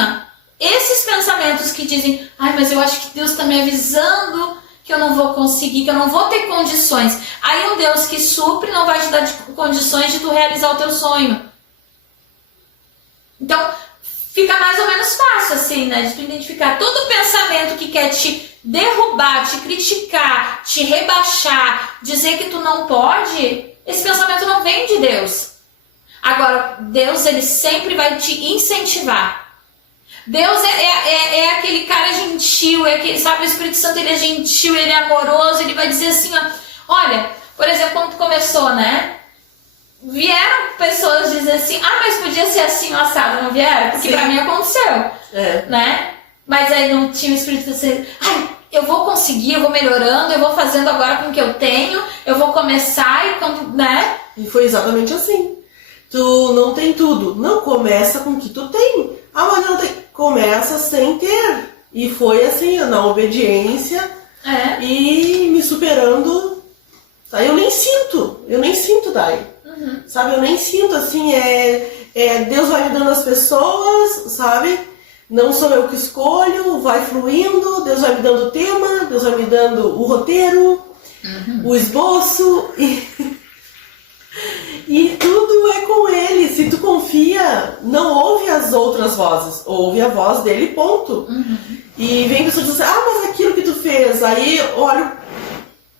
esses pensamentos que dizem, mas eu acho que Deus está me avisando que eu não vou conseguir, que eu não vou ter condições. Aí um Deus que supre não vai te dar condições de tu realizar o teu sonho. Então, fica mais ou menos fácil assim, né, de tu identificar todo pensamento que quer te derrubar, te criticar, te rebaixar, dizer que tu não pode, esse pensamento não vem de Deus. Agora, Deus, ele sempre vai te incentivar. Deus é aquele cara gentil, é aquele, sabe, o Espírito Santo ele é gentil, ele é amoroso, ele vai dizer assim, ó, olha, por exemplo, quando tu começou, né? Vieram pessoas dizer assim, mas podia ser assim o assado, não vieram? Porque pra mim aconteceu, né? Mas aí não tinha o Espírito Santo, eu vou conseguir, eu vou melhorando, eu vou fazendo agora com o que eu tenho, eu vou começar e quando, né? E foi exatamente assim. Tu não tem tudo, não começa com o que tu tem. Mas não tem, começa sem ter. E foi assim, na obediência e me superando. Tá? Eu nem sinto, Dai. Sabe, eu nem sinto assim, Deus vai me dando as pessoas, sabe? Não sou eu que escolho, vai fluindo, Deus vai me dando o tema, Deus vai me dando o roteiro, o esboço e tudo é com Ele. Se tu confia, não ouve as outras vozes, ouve a voz dele, ponto. E vem pessoas dizer, mas aquilo que tu fez, aí olho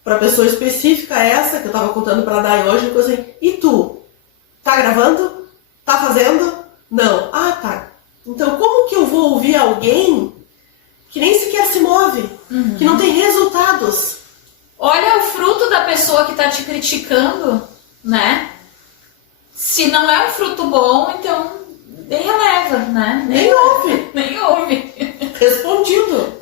pra pessoa específica essa, que eu tava contando pra Dai hoje, coisa assim, e tu? Tá gravando? Tá fazendo? Não. Tá. Então como que eu vou ouvir alguém que nem sequer se move, que não tem resultados? Olha o fruto da pessoa que tá te criticando, né? Se não é um fruto bom, então nem releva, né? Nem ouve. Nem ouve. Respondido.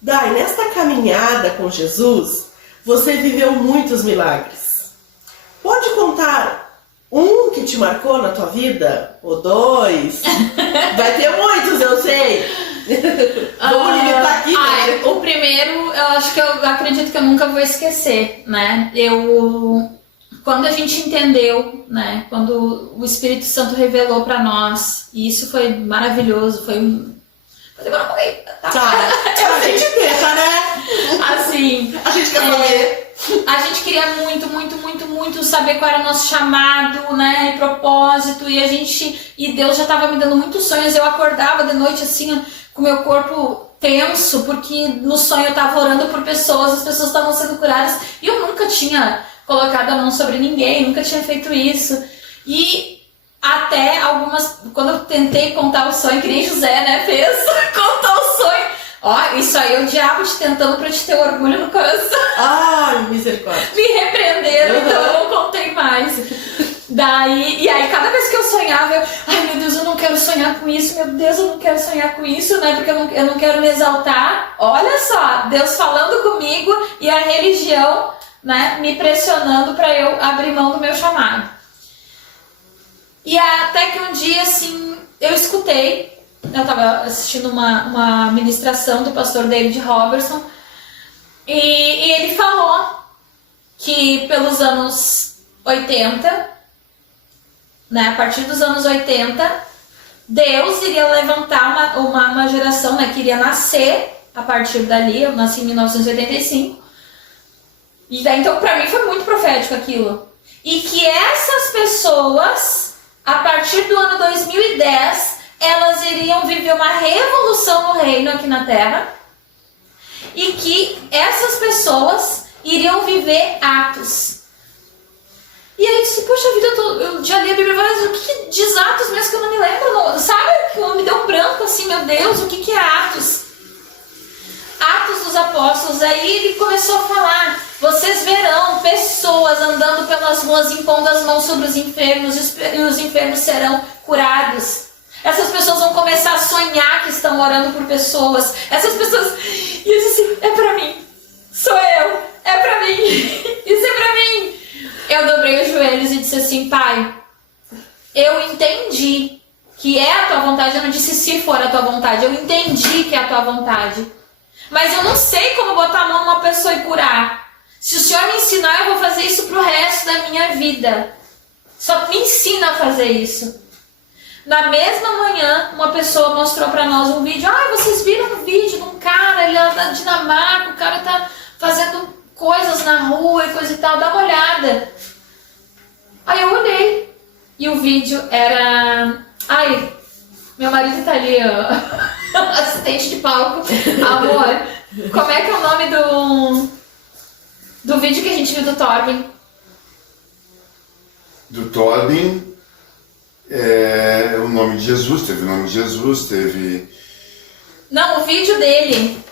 Dai, nesta caminhada com Jesus, você viveu muitos milagres. Pode contar um que te marcou na tua vida? Ou dois? Vai ter muitos, eu sei. Vamos limitar aqui, né? O primeiro, eu acredito que eu nunca vou esquecer, né? Quando a gente entendeu, né? Quando o Espírito Santo revelou pra nós, e isso foi maravilhoso, Vou demorar um pouquinho, tá? A gente deixa, né? Assim, a gente quer saber. A gente queria muito saber qual era o nosso chamado, né, e propósito, e Deus já estava me dando muitos sonhos. Eu acordava de noite assim, com o meu corpo tenso, porque no sonho eu estava orando por pessoas, as pessoas estavam sendo curadas, e eu nunca tinha colocado a mão sobre ninguém, nunca tinha feito isso. E até quando eu tentei contar o sonho, que nem José, né, fez, contou o sonho. Isso aí é o diabo te tentando pra te ter orgulho no coração. Misericórdia. Me repreenderam, então eu não contei mais. E aí cada vez que eu sonhava, meu Deus, eu não quero sonhar com isso, meu Deus, eu não quero sonhar com isso, né, porque eu não quero me exaltar. Olha só, Deus falando comigo e a religião, né, me pressionando pra eu abrir mão do meu chamado. E até que um dia, assim, eu escutei, eu estava assistindo uma ministração do pastor David Robertson, e ele falou que pelos anos 80, né, a partir dos anos 80, Deus iria levantar uma geração, né, que iria nascer a partir dali. Eu nasci em 1985, e daí, então para mim foi muito profético aquilo. E que essas pessoas, a partir do ano 2010, elas iriam viver uma revolução no reino aqui na Terra, e que essas pessoas iriam viver atos. E aí eu disse, poxa vida, eu já li a Bíblia várias vezes, o que diz Atos mesmo que eu não me lembro, não, sabe? Me deu um branco assim, meu Deus, o que é Atos? Atos dos Apóstolos. Aí ele começou a falar, vocês verão pessoas andando pelas ruas impondo as mãos sobre os enfermos, e os enfermos serão curados. Essas pessoas vão começar a sonhar que estão orando por pessoas. Essas pessoas... E eu disse assim, é pra mim. Sou eu. É pra mim. Isso é pra mim. Eu dobrei os joelhos e disse assim, Pai, eu entendi que é a tua vontade. Eu não disse se for a tua vontade. Eu entendi que é a tua vontade. Mas eu não sei como botar a mão numa pessoa e curar. Se o Senhor me ensinar, eu vou fazer isso pro resto da minha vida. Só me ensina a fazer isso. Na mesma manhã, uma pessoa mostrou pra nós um vídeo. Vocês viram um vídeo de um cara, ele é da Dinamarca, o cara tá fazendo coisas na rua e coisa e tal, dá uma olhada. Aí eu olhei, e o vídeo era... meu marido tá ali, ó, assistente de palco. Amor, como é que é o nome do vídeo que a gente viu do Torben? Do Torben... O nome de Jesus, teve o nome de Jesus, teve... Não, o vídeo dele,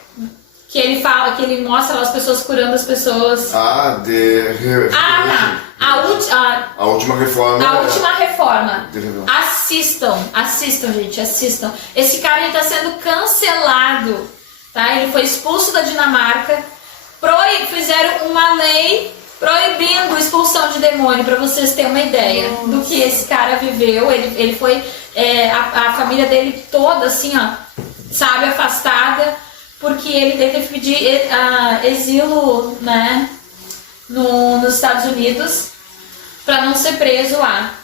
que ele fala, que ele mostra lá as pessoas curando as pessoas. A última reforma. A última reforma. Assistam, gente, assistam. Esse cara, ele tá sendo cancelado, tá? Ele foi expulso da Dinamarca. Fizeram uma lei proibindo expulsão de demônio, para vocês terem uma ideia do que esse cara viveu. Ele foi, a família dele toda, assim, ó, sabe, afastada, porque ele teve que pedir exílio, né, nos Estados Unidos, para não ser preso lá,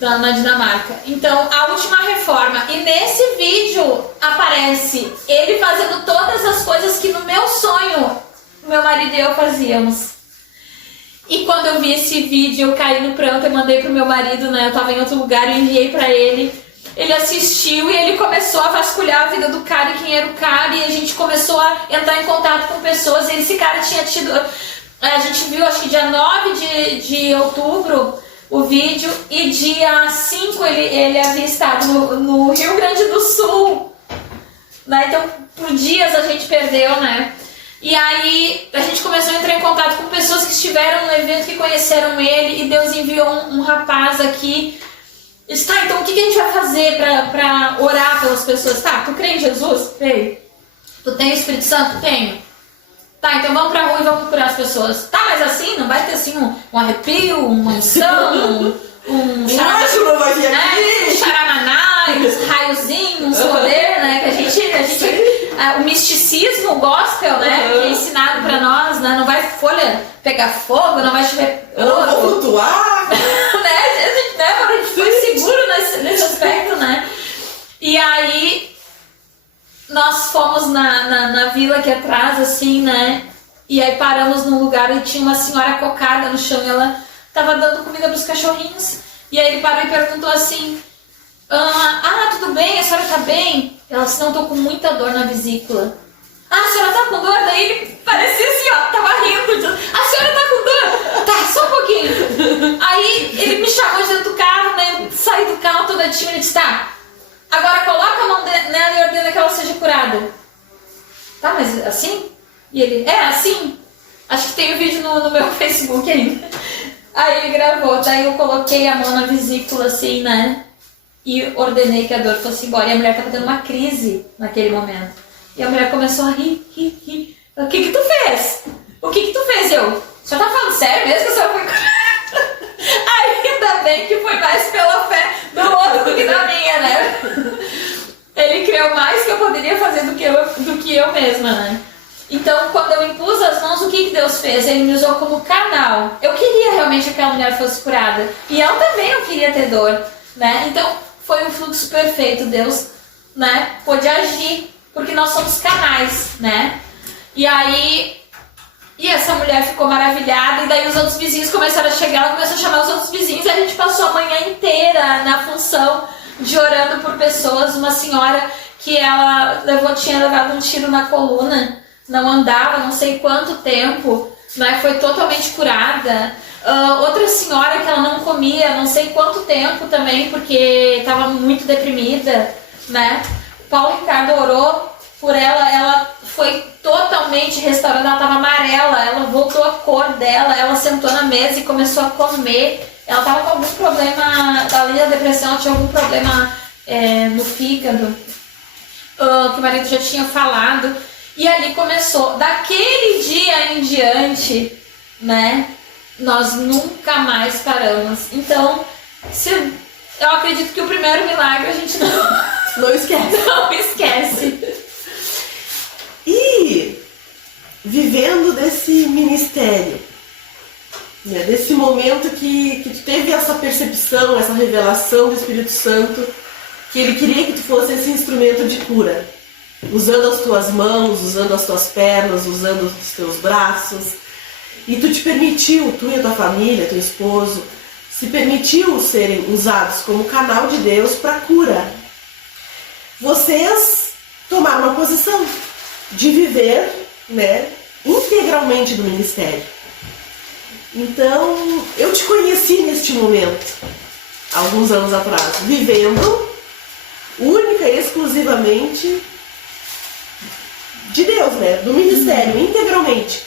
na Dinamarca. Então, a última reforma. E nesse vídeo aparece ele fazendo todas as coisas que no meu sonho, meu marido e eu fazíamos. E quando eu vi esse vídeo, eu caí no pranto, eu mandei pro meu marido, né? Eu tava em outro lugar, eu enviei pra ele. Ele assistiu e ele começou a vasculhar a vida do cara e quem era o cara. E a gente começou a entrar em contato com pessoas. E esse cara tinha tido... A gente viu, acho que dia 9 de outubro, o vídeo. E dia 5 ele havia estado no Rio Grande do Sul. Né? Então, por dias a gente perdeu, né? E aí a gente começou a entrar em contato com pessoas que estiveram no evento, que conheceram ele, e Deus enviou um rapaz aqui. Disse, tá, então o que a gente vai fazer pra orar pelas pessoas? Tá, tu crê em Jesus? Creio. Tu tem o Espírito Santo? Tenho. Tá, então vamos pra rua e vamos curar as pessoas. Tá, mas assim, não vai ter assim um arrepio, uma unção, um charamaná, uns raiozinhos, uns poder, né? Que a gente o misticismo gospel, né? Que é ensinado pra nós, né? Não vai folha pegar fogo, não vai chover ouro. Não flutuar. Né? A gente foi seguro nesse aspecto, né? E aí nós fomos na vila aqui atrás, assim, né? E aí paramos num lugar e tinha uma senhora cocada no chão e ela tava dando comida pros cachorrinhos. E aí ele parou e perguntou assim: tudo bem? A senhora tá bem? Ela disse, não, tô com muita dor na vesícula. A senhora tá com dor? Daí ele parecia assim, ó, tava rindo. A senhora tá com dor? Tá, só um pouquinho. Aí ele me chamou de dentro do carro, né? Eu saí do carro toda tímida e disse, tá, agora coloca a mão nela e ordena que ela seja curada. Tá, mas assim? E ele, assim? Acho que tem um vídeo no meu Facebook ainda. Aí ele gravou, daí eu coloquei a mão na vesícula assim, né? E ordenei que a dor fosse embora. E a mulher estava tendo uma crise naquele momento. E a mulher começou a rir. O que tu fez? O que tu fez? Eu, você tá falando sério mesmo que a senhora foi curada? Aí ainda bem que foi mais pela fé do outro do que da minha, né? Ele creu mais que eu poderia fazer do que eu mesma, né? Então, quando eu impus as mãos, o que Deus fez? Ele me usou como canal. Eu queria realmente que aquela mulher fosse curada. E ela também não queria ter dor, né? Então, foi um fluxo perfeito. Deus, né, pôde agir, porque nós somos canais, né? E aí, essa mulher ficou maravilhada, e daí os outros vizinhos começaram a chegar, ela começou a chamar os outros vizinhos, e a gente passou a manhã inteira na função de orando por pessoas. Uma senhora que ela tinha levado um tiro na coluna, não andava não sei quanto tempo, né, foi totalmente curada. Outra senhora que ela não comia não sei quanto tempo também, porque estava muito deprimida, né? Paulo Ricardo orou por ela, ela foi totalmente restaurada, ela estava amarela, ela voltou a cor dela, ela sentou na mesa e começou a comer. Ela estava com algum problema, além da depressão, ela tinha algum problema no fígado, que o marido já tinha falado. E ali começou, daquele dia em diante, né? Nós nunca mais paramos. Então, eu acredito que o primeiro milagre a gente não esquece. Não esquece. E vivendo desse ministério, né, desse momento que tu teve essa percepção, essa revelação do Espírito Santo, que ele queria que tu fosse esse instrumento de cura, usando as tuas mãos, usando as tuas pernas, usando os teus braços. E tu te permitiu, tu e a tua família, teu esposo, se permitiu serem usados como canal de Deus para cura. Vocês tomaram uma posição de viver, né, integralmente do ministério. Então, eu te conheci neste momento. alguns anos atrás, vivendo única e exclusivamente de Deus, né? Do ministério, integralmente.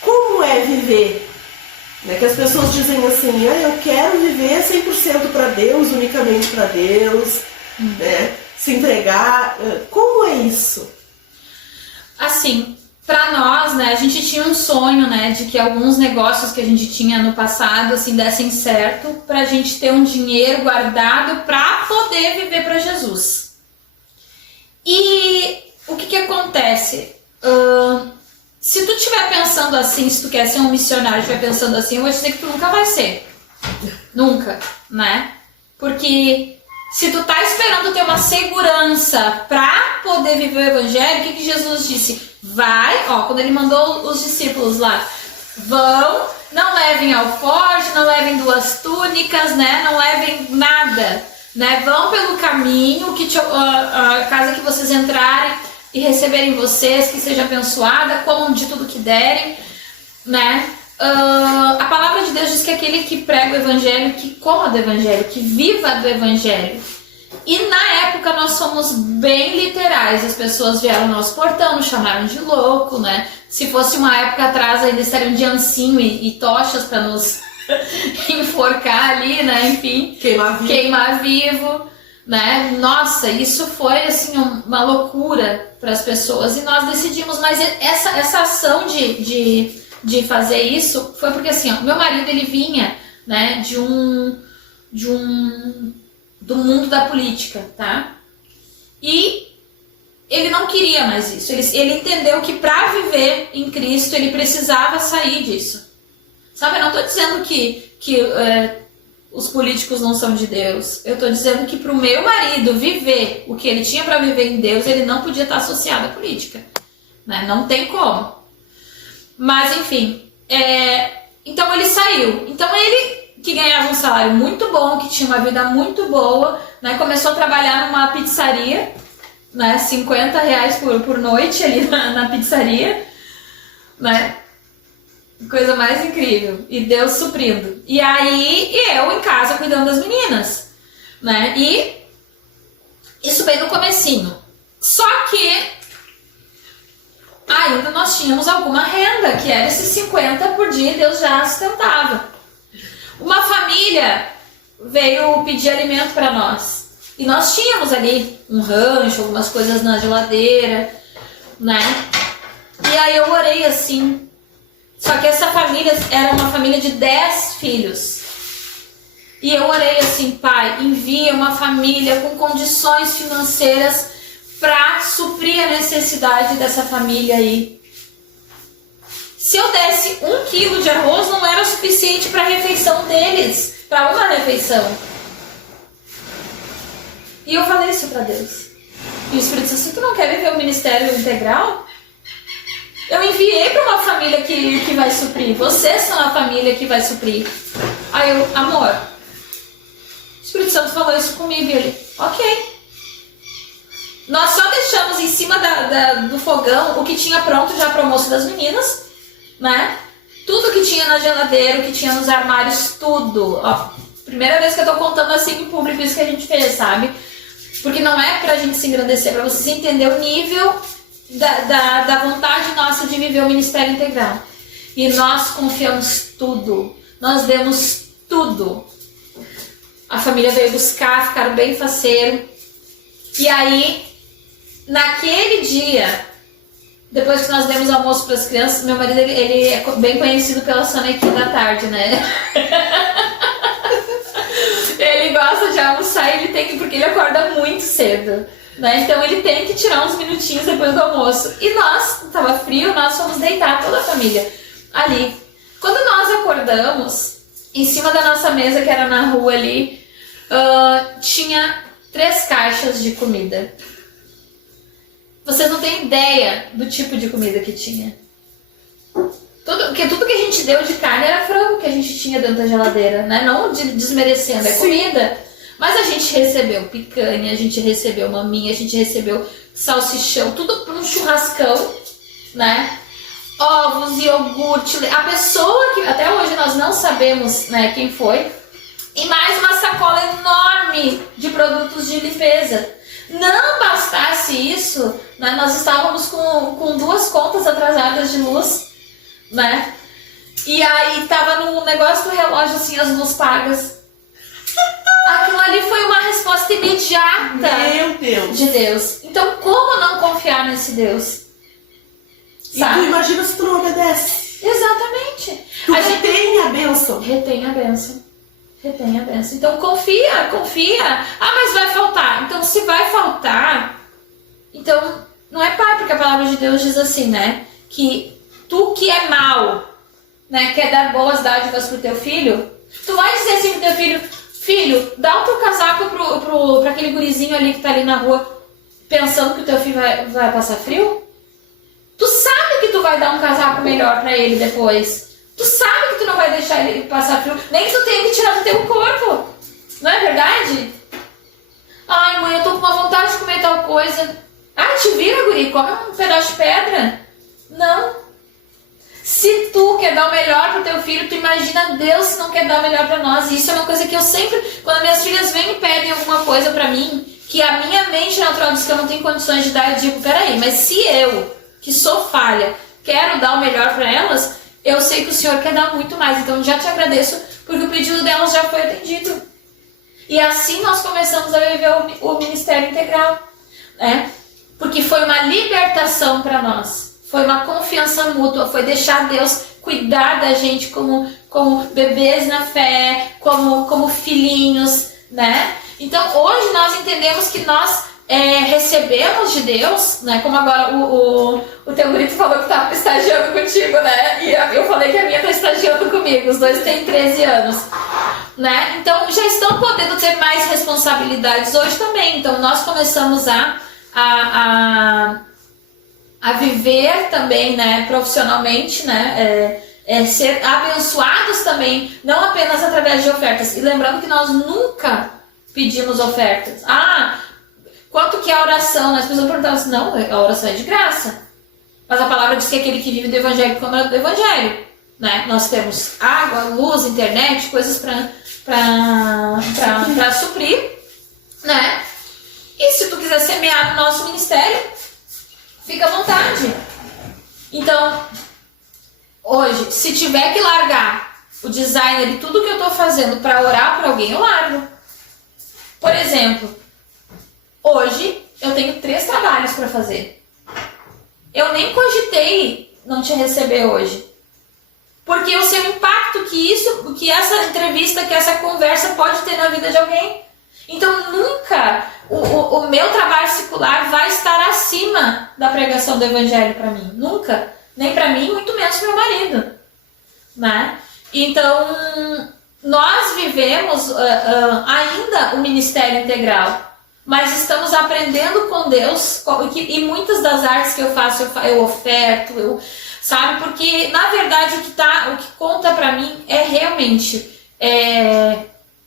Como é viver? Né? Que as pessoas dizem assim, eu quero viver 100% para Deus, unicamente para Deus, né? Se entregar. Como é isso? Assim, pra nós, né, a gente tinha um sonho, né, de que alguns negócios que a gente tinha no passado, assim, dessem certo, pra gente ter um dinheiro guardado pra poder viver pra Jesus. E o que acontece? Se tu estiver pensando assim, se tu quer ser um missionário e estiver pensando assim, eu vou dizer que tu nunca vai ser. Nunca, né? Porque se tu tá esperando ter uma segurança pra poder viver o evangelho, o que Jesus disse? Vai, quando ele mandou os discípulos lá, vão, não levem alforje, não levem 2 túnicas, né? Não levem nada, né? Vão pelo caminho, a casa que vocês entrarem e receberem vocês, que seja abençoada, comam de tudo que derem, né? A palavra de Deus diz que aquele que prega o evangelho, que coma do evangelho, que viva do evangelho. E na época nós somos bem literais, as pessoas vieram no nosso portão, nos chamaram de louco, né? Se fosse uma época atrás ainda estariam de ancinho e tochas para nos enforcar ali, né? Enfim, queimar vivo, né? Nossa, isso foi assim uma loucura para as pessoas e nós decidimos, mas essa ação de fazer isso foi porque assim, meu marido ele vinha, né, do mundo da política, tá? E ele não queria mais isso. Ele entendeu que para viver em Cristo ele precisava sair disso. Sabe, eu não estou dizendo que os políticos não são de Deus. Eu estou dizendo que para o meu marido viver o que ele tinha para viver em Deus, ele não podia estar associado à política, né? Não tem como. Mas enfim, então ele saiu. Então ele, que ganhava um salário muito bom, que tinha uma vida muito boa, né, começou a trabalhar numa pizzaria, né, R$50 por noite ali na pizzaria, né, coisa mais incrível, e Deus suprindo. E aí eu em casa cuidando das meninas, né, e isso bem no comecinho. Só que ainda nós tínhamos alguma renda, que era esses 50 por dia, e Deus já sustentava. Uma família veio pedir alimento para nós. E nós tínhamos ali um rancho, algumas coisas na geladeira, né? E aí eu orei assim. Só que essa família era uma família de 10 filhos. E eu orei assim, Pai, envia uma família com condições financeiras para suprir a necessidade dessa família aí. Se eu desse 1 quilo de arroz, não era suficiente para a refeição deles, para uma refeição. E eu falei isso para Deus. E o Espírito Santo, se tu não quer viver o ministério integral, eu enviei para uma família que vai suprir. Vocês são a família que vai suprir. Aí eu, amor, o Espírito Santo falou isso comigo e ele, ok. Nós só deixamos em cima do fogão o que tinha pronto já para o almoço das meninas, né? Tudo que tinha na geladeira, o que tinha nos armários, tudo. Ó, primeira vez que eu tô contando assim em público isso que a gente fez, sabe? Porque não é pra gente se engrandecer, é pra vocês entenderem o nível da vontade nossa de viver o ministério integral. E nós confiamos tudo. Nós demos tudo. A família veio buscar, ficaram bem faceiro. E aí, naquele dia, depois que nós demos almoço para as crianças, meu marido ele é bem conhecido pela sonequinha da tarde, né? Ele gosta de almoçar, porque ele acorda muito cedo, né? Então ele tem que tirar uns minutinhos depois do almoço. E nós, estava frio, nós fomos deitar toda a família ali. Quando nós acordamos, em cima da nossa mesa, que era na rua ali, tinha 3 caixas de comida. Vocês não têm ideia do tipo de comida que tinha. Tudo que a gente deu de carne era frango que a gente tinha dentro da geladeira, né? Não desmerecendo, é comida. Mas a gente recebeu picanha, a gente recebeu maminha, a gente recebeu salsichão, tudo para um churrascão, né? Ovos, iogurte. A pessoa que até hoje nós não sabemos, né, quem foi, e mais uma sacola enorme de produtos de limpeza. Não bastasse isso, né, nós estávamos com 2 contas atrasadas de luz, né? E aí tava no negócio do relógio assim, as luzes pagas. Aquilo ali foi uma resposta imediata Meu Deus. de Deus. Então como não confiar nesse Deus? E Sabe? tu imagina se tu não obedece. Exatamente. Tu A gente retém a bênção. retém a bênção. Retém a bênção. Então confia. Ah, mas vai faltar. Então se vai faltar, então não é pai, porque a palavra de Deus diz assim, né? Que tu que é mau, né, quer dar boas dádivas pro teu filho, tu vai dizer assim pro teu filho, filho, dá o teu casaco pra aquele gurizinho ali que tá ali na rua, pensando que o teu filho vai passar frio? Tu sabe que tu vai dar um casaco melhor pra ele depois. Tu sabe que tu não vai deixar ele passar frio, nem que tu tenha que tirar do teu corpo. Não é verdade? Ai, mãe, eu tô com uma vontade de comer tal coisa. Ah, te vira, guri, come um pedaço de pedra. Não. Se tu quer dar o melhor pro teu filho, tu imagina Deus se não quer dar o melhor pra nós. E isso é uma coisa que eu sempre, quando minhas filhas vêm e pedem alguma coisa pra mim, que a minha mente natural diz que eu não tenho condições de dar, eu digo, peraí, mas se eu, que sou falha, quero dar o melhor pra elas, eu sei que o Senhor quer dar muito mais. Então já te agradeço, porque o pedido delas já foi atendido. E assim nós começamos a viver o ministério integral, né? Porque foi uma libertação para nós. Foi uma confiança mútua, foi deixar Deus cuidar da gente como bebês na fé, como filhinhos, né? Então hoje nós entendemos que nós recebemos de Deus, né? Como agora o teu grito falou que estava estagiando contigo, né? E eu falei que a minha está estagiando comigo, os dois têm 13 anos, né? Então já estão podendo ter mais responsabilidades hoje também. Então nós começamos a viver também, né, profissionalmente, né, ser abençoados também, não apenas através de ofertas. E lembrando que nós nunca pedimos ofertas. Ah, quanto que é a oração? As pessoas perguntavam assim, não, a oração é de graça. Mas a palavra diz que aquele que vive do evangelho come do evangelho, né? Nós temos água, luz, internet, coisas para suprir, né? E se tu quiser semear no nosso ministério, fica à vontade. Então, hoje, se tiver que largar o designer e tudo que eu estou fazendo para orar por alguém, eu largo. Por exemplo, hoje eu tenho 3 trabalhos para fazer. Eu nem cogitei não te receber hoje. Porque eu sei o impacto que essa entrevista, que essa conversa pode ter na vida de alguém. Então nunca o meu trabalho secular vai estar acima da pregação do evangelho para mim. Nunca. Nem para mim, muito menos para o meu marido. Né? Então, nós vivemos ainda o ministério integral. Mas estamos aprendendo com Deus. E muitas das artes que eu faço, eu oferto. Sabe? Porque, na verdade, o que conta para mim é realmente...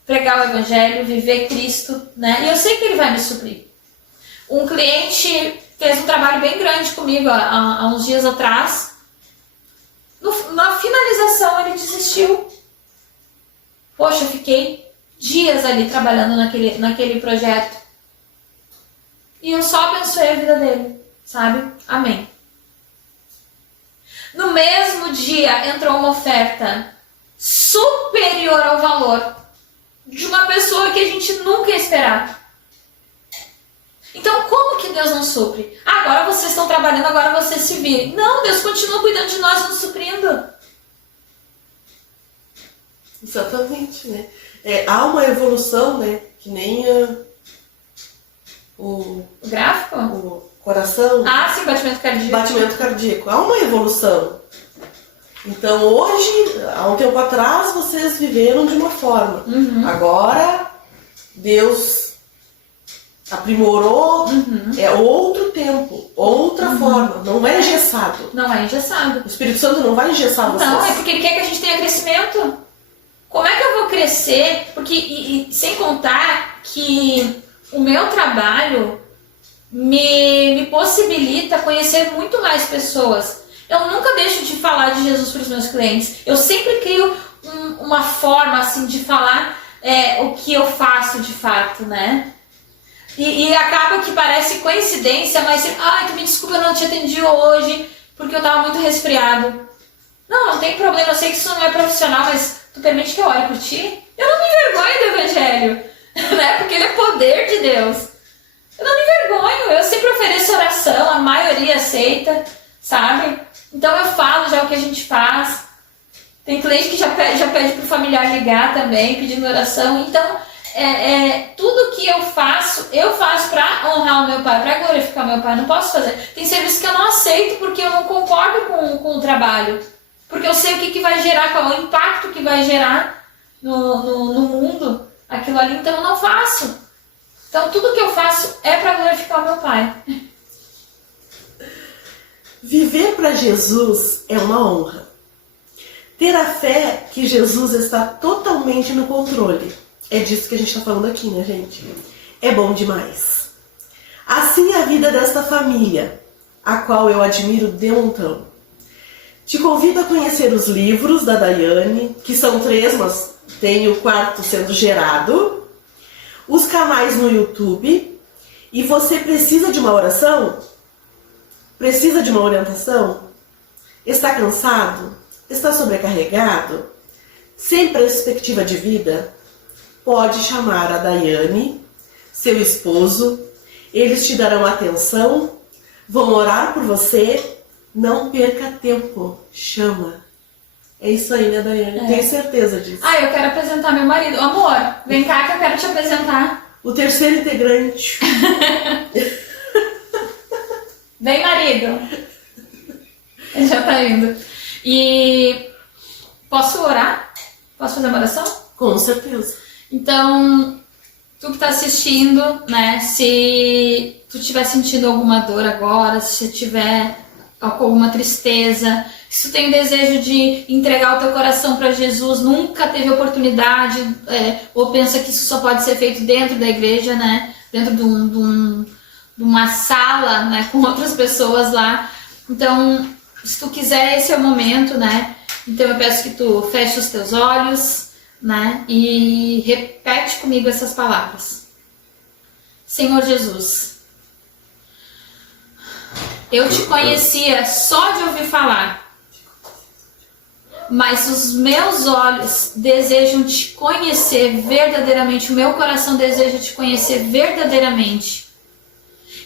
pregar o evangelho, viver Cristo, né? E eu sei que ele vai me suprir. Um cliente fez um trabalho bem grande comigo há uns dias atrás. Na finalização ele desistiu. Poxa, eu fiquei dias ali trabalhando naquele projeto. E eu só abençoei a vida dele, sabe? Amém. No mesmo dia entrou uma oferta superior ao valor de uma pessoa que a gente nunca ia esperar. Então, como que Deus não supre? Agora vocês estão trabalhando, agora vocês se virem. Não, Deus continua cuidando de nós, nos suprindo. Exatamente, né? Há uma evolução, né? Que nem o gráfico? O coração. Ah, sim, batimento cardíaco. Batimento cardíaco. Há uma evolução. Então hoje, há um tempo atrás, vocês viveram de uma forma. Uhum. Agora, Deus aprimorou, é outro tempo, outra forma, não é engessado. Não é engessado. O Espírito Santo não vai engessar vocês. Não, é porque Ele quer que a gente tenha crescimento. Como é que eu vou crescer? Porque, e sem contar que o meu trabalho me possibilita conhecer muito mais pessoas. Eu nunca deixo de falar de Jesus para os meus clientes. Eu sempre crio uma forma assim de falar o que eu faço de fato, né? E acaba que parece coincidência, mas tu me desculpa, eu não te atendi hoje porque eu tava muito resfriado. Não tem problema, eu sei que isso não é profissional, mas tu permite que eu ore por ti? Eu não me envergonho do evangelho, né? Porque ele é poder de Deus. Eu não me envergonho, eu sempre ofereço oração, a maioria aceita, sabe? Então eu falo já o que a gente faz. Tem cliente que já pede pro familiar ligar também, pedindo oração. Então, tudo que eu faço para honrar o meu pai, para glorificar o meu pai. Não posso fazer. Tem serviço que eu não aceito porque eu não concordo com o trabalho. Porque eu sei o que vai gerar, qual é o impacto que vai gerar no mundo, aquilo ali. Então eu não faço. Então tudo que eu faço é para glorificar o meu pai. Viver para Jesus é uma honra. Ter a fé que Jesus está totalmente no controle. É disso que a gente está falando aqui, né, gente? É bom demais. Assim é a vida desta família, a qual eu admiro de montão. Te convido a conhecer os livros da Daiane, que são 3, mas tem o 4º sendo gerado, os canais no YouTube. E você precisa de uma oração? Precisa de uma orientação? Está cansado? Está sobrecarregado? Sem perspectiva de vida? Pode chamar a Daiane, seu esposo. Eles te darão atenção, vão orar por você. Não perca tempo, chama. É isso aí, né, Daiane? Tenho certeza disso. Eu quero apresentar meu marido. Amor, vem cá que eu quero te apresentar. O terceiro integrante. Vem, marido. Ele já tá indo. E posso orar? Posso fazer uma oração? Com certeza. Então, tu que tá assistindo, né? Se tu estiver sentindo alguma dor agora, se tiver com alguma tristeza, se tu tem desejo de entregar o teu coração para Jesus, nunca teve oportunidade, ou pensa que isso só pode ser feito dentro da igreja, né? Dentro de uma sala, né? Com outras pessoas lá. Então, se tu quiser, esse é o momento, né? Então eu peço que tu feche os teus olhos, né? E repete comigo essas palavras. Senhor Jesus, eu te conhecia só de ouvir falar, mas os meus olhos desejam te conhecer verdadeiramente, o meu coração deseja te conhecer verdadeiramente.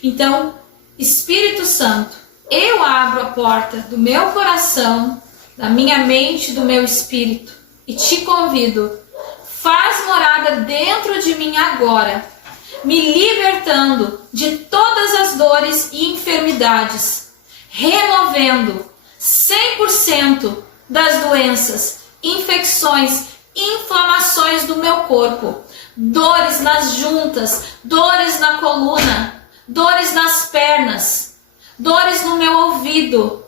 Então, Espírito Santo, eu abro a porta do meu coração, da minha mente, do meu espírito e te convido, faz morada dentro de mim agora, me libertando de todas as dores e enfermidades, removendo 100% das doenças, infecções, inflamações do meu corpo, dores nas juntas, dores na coluna, dores nas pernas, dores no meu ouvido,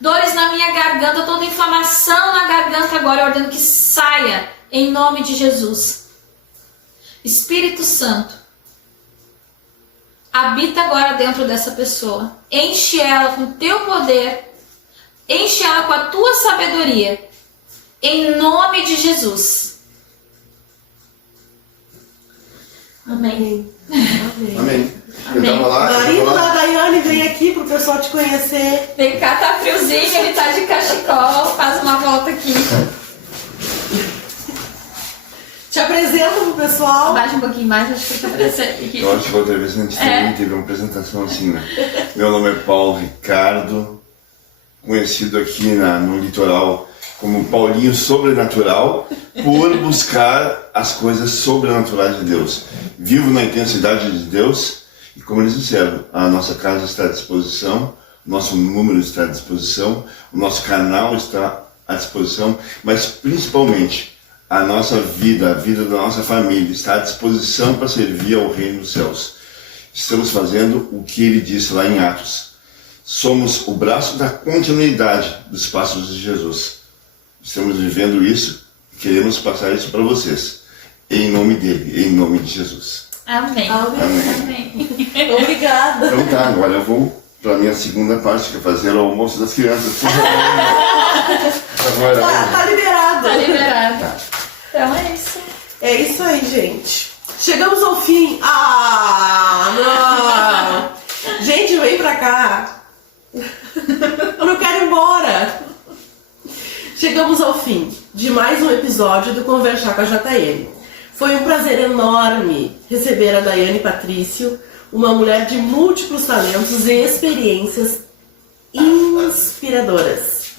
dores na minha garganta, toda inflamação na garganta agora, eu ordeno que saia em nome de Jesus. Espírito Santo, habita agora dentro dessa pessoa, enche ela com teu poder, enche ela com a tua sabedoria, em nome de Jesus. Amém. Amém. Amém. Amém. Eu tava lá, Marido da Daiane, vem aqui pro pessoal te conhecer. Vem cá, tá friozinho, ele tá de cachecol, faz uma volta aqui. Te apresenta pro pessoal. Baixa um pouquinho mais, acho que eu te apresentei aqui. eu acho que outra vez a gente também teve uma apresentação assim, né? Meu nome é Paulo Ricardo, conhecido aqui no litoral como Paulinho Sobrenatural, por buscar as coisas sobrenaturais de Deus. Vivo na intensidade de Deus e, como eles disseram, a nossa casa está à disposição, o nosso número está à disposição, o nosso canal está à disposição, mas principalmente a nossa vida, a vida da nossa família está à disposição para servir ao reino dos céus. Estamos fazendo o que ele disse lá em Atos. Somos o braço da continuidade dos passos de Jesus. Estamos vivendo isso e queremos passar isso para vocês. Em nome dele, em nome de Jesus. Amém. Amém. Obrigada. Então tá, agora eu vou para a minha segunda parte, que é fazer o almoço das crianças. Tá liberado. Tá liberado. Então é isso. É É isso aí, gente. Chegamos ao fim. Ah, não! Gente, vem pra cá. Eu não quero ir embora. Chegamos ao fim de mais um episódio do Conversar com a JM. Foi um prazer enorme receber a Daiane Patrício, uma mulher de múltiplos talentos e experiências inspiradoras.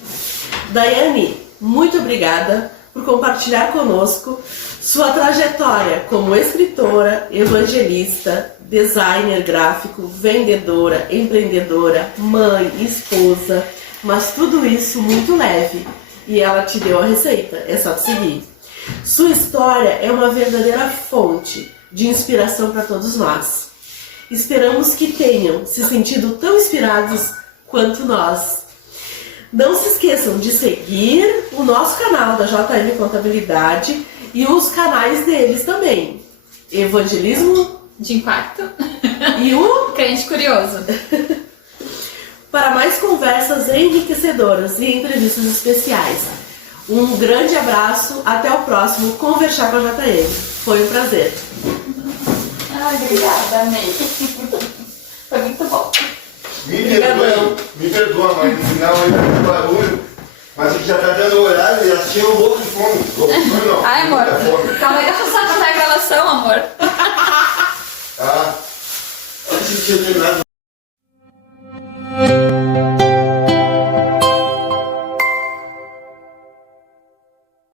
Daiane, muito obrigada por compartilhar conosco sua trajetória como escritora, evangelista, designer gráfico, vendedora, empreendedora, mãe, esposa, mas tudo isso muito leve. E ela te deu a receita, é só te seguir. Sua história é uma verdadeira fonte de inspiração para todos nós. Esperamos que tenham se sentido tão inspirados quanto nós. Não se esqueçam de seguir o nosso canal da JM Contabilidade e os canais deles também. Evangelismo De Impacto e o Crente Curioso. para mais conversas enriquecedoras e entrevistas especiais. Um grande abraço, até o próximo Conversar com a JM. Foi um prazer. Ai, obrigada, amei. Foi muito bom. Me perdoa, mas no final aí vai ter barulho. Mas a gente já tá dando horário e elas tinham um louco de fome. Louco de fome não. Ai, amor. Muita fome. Calma aí, deixa eu só contar a gravação, amor. Ah, eu tinha terminado.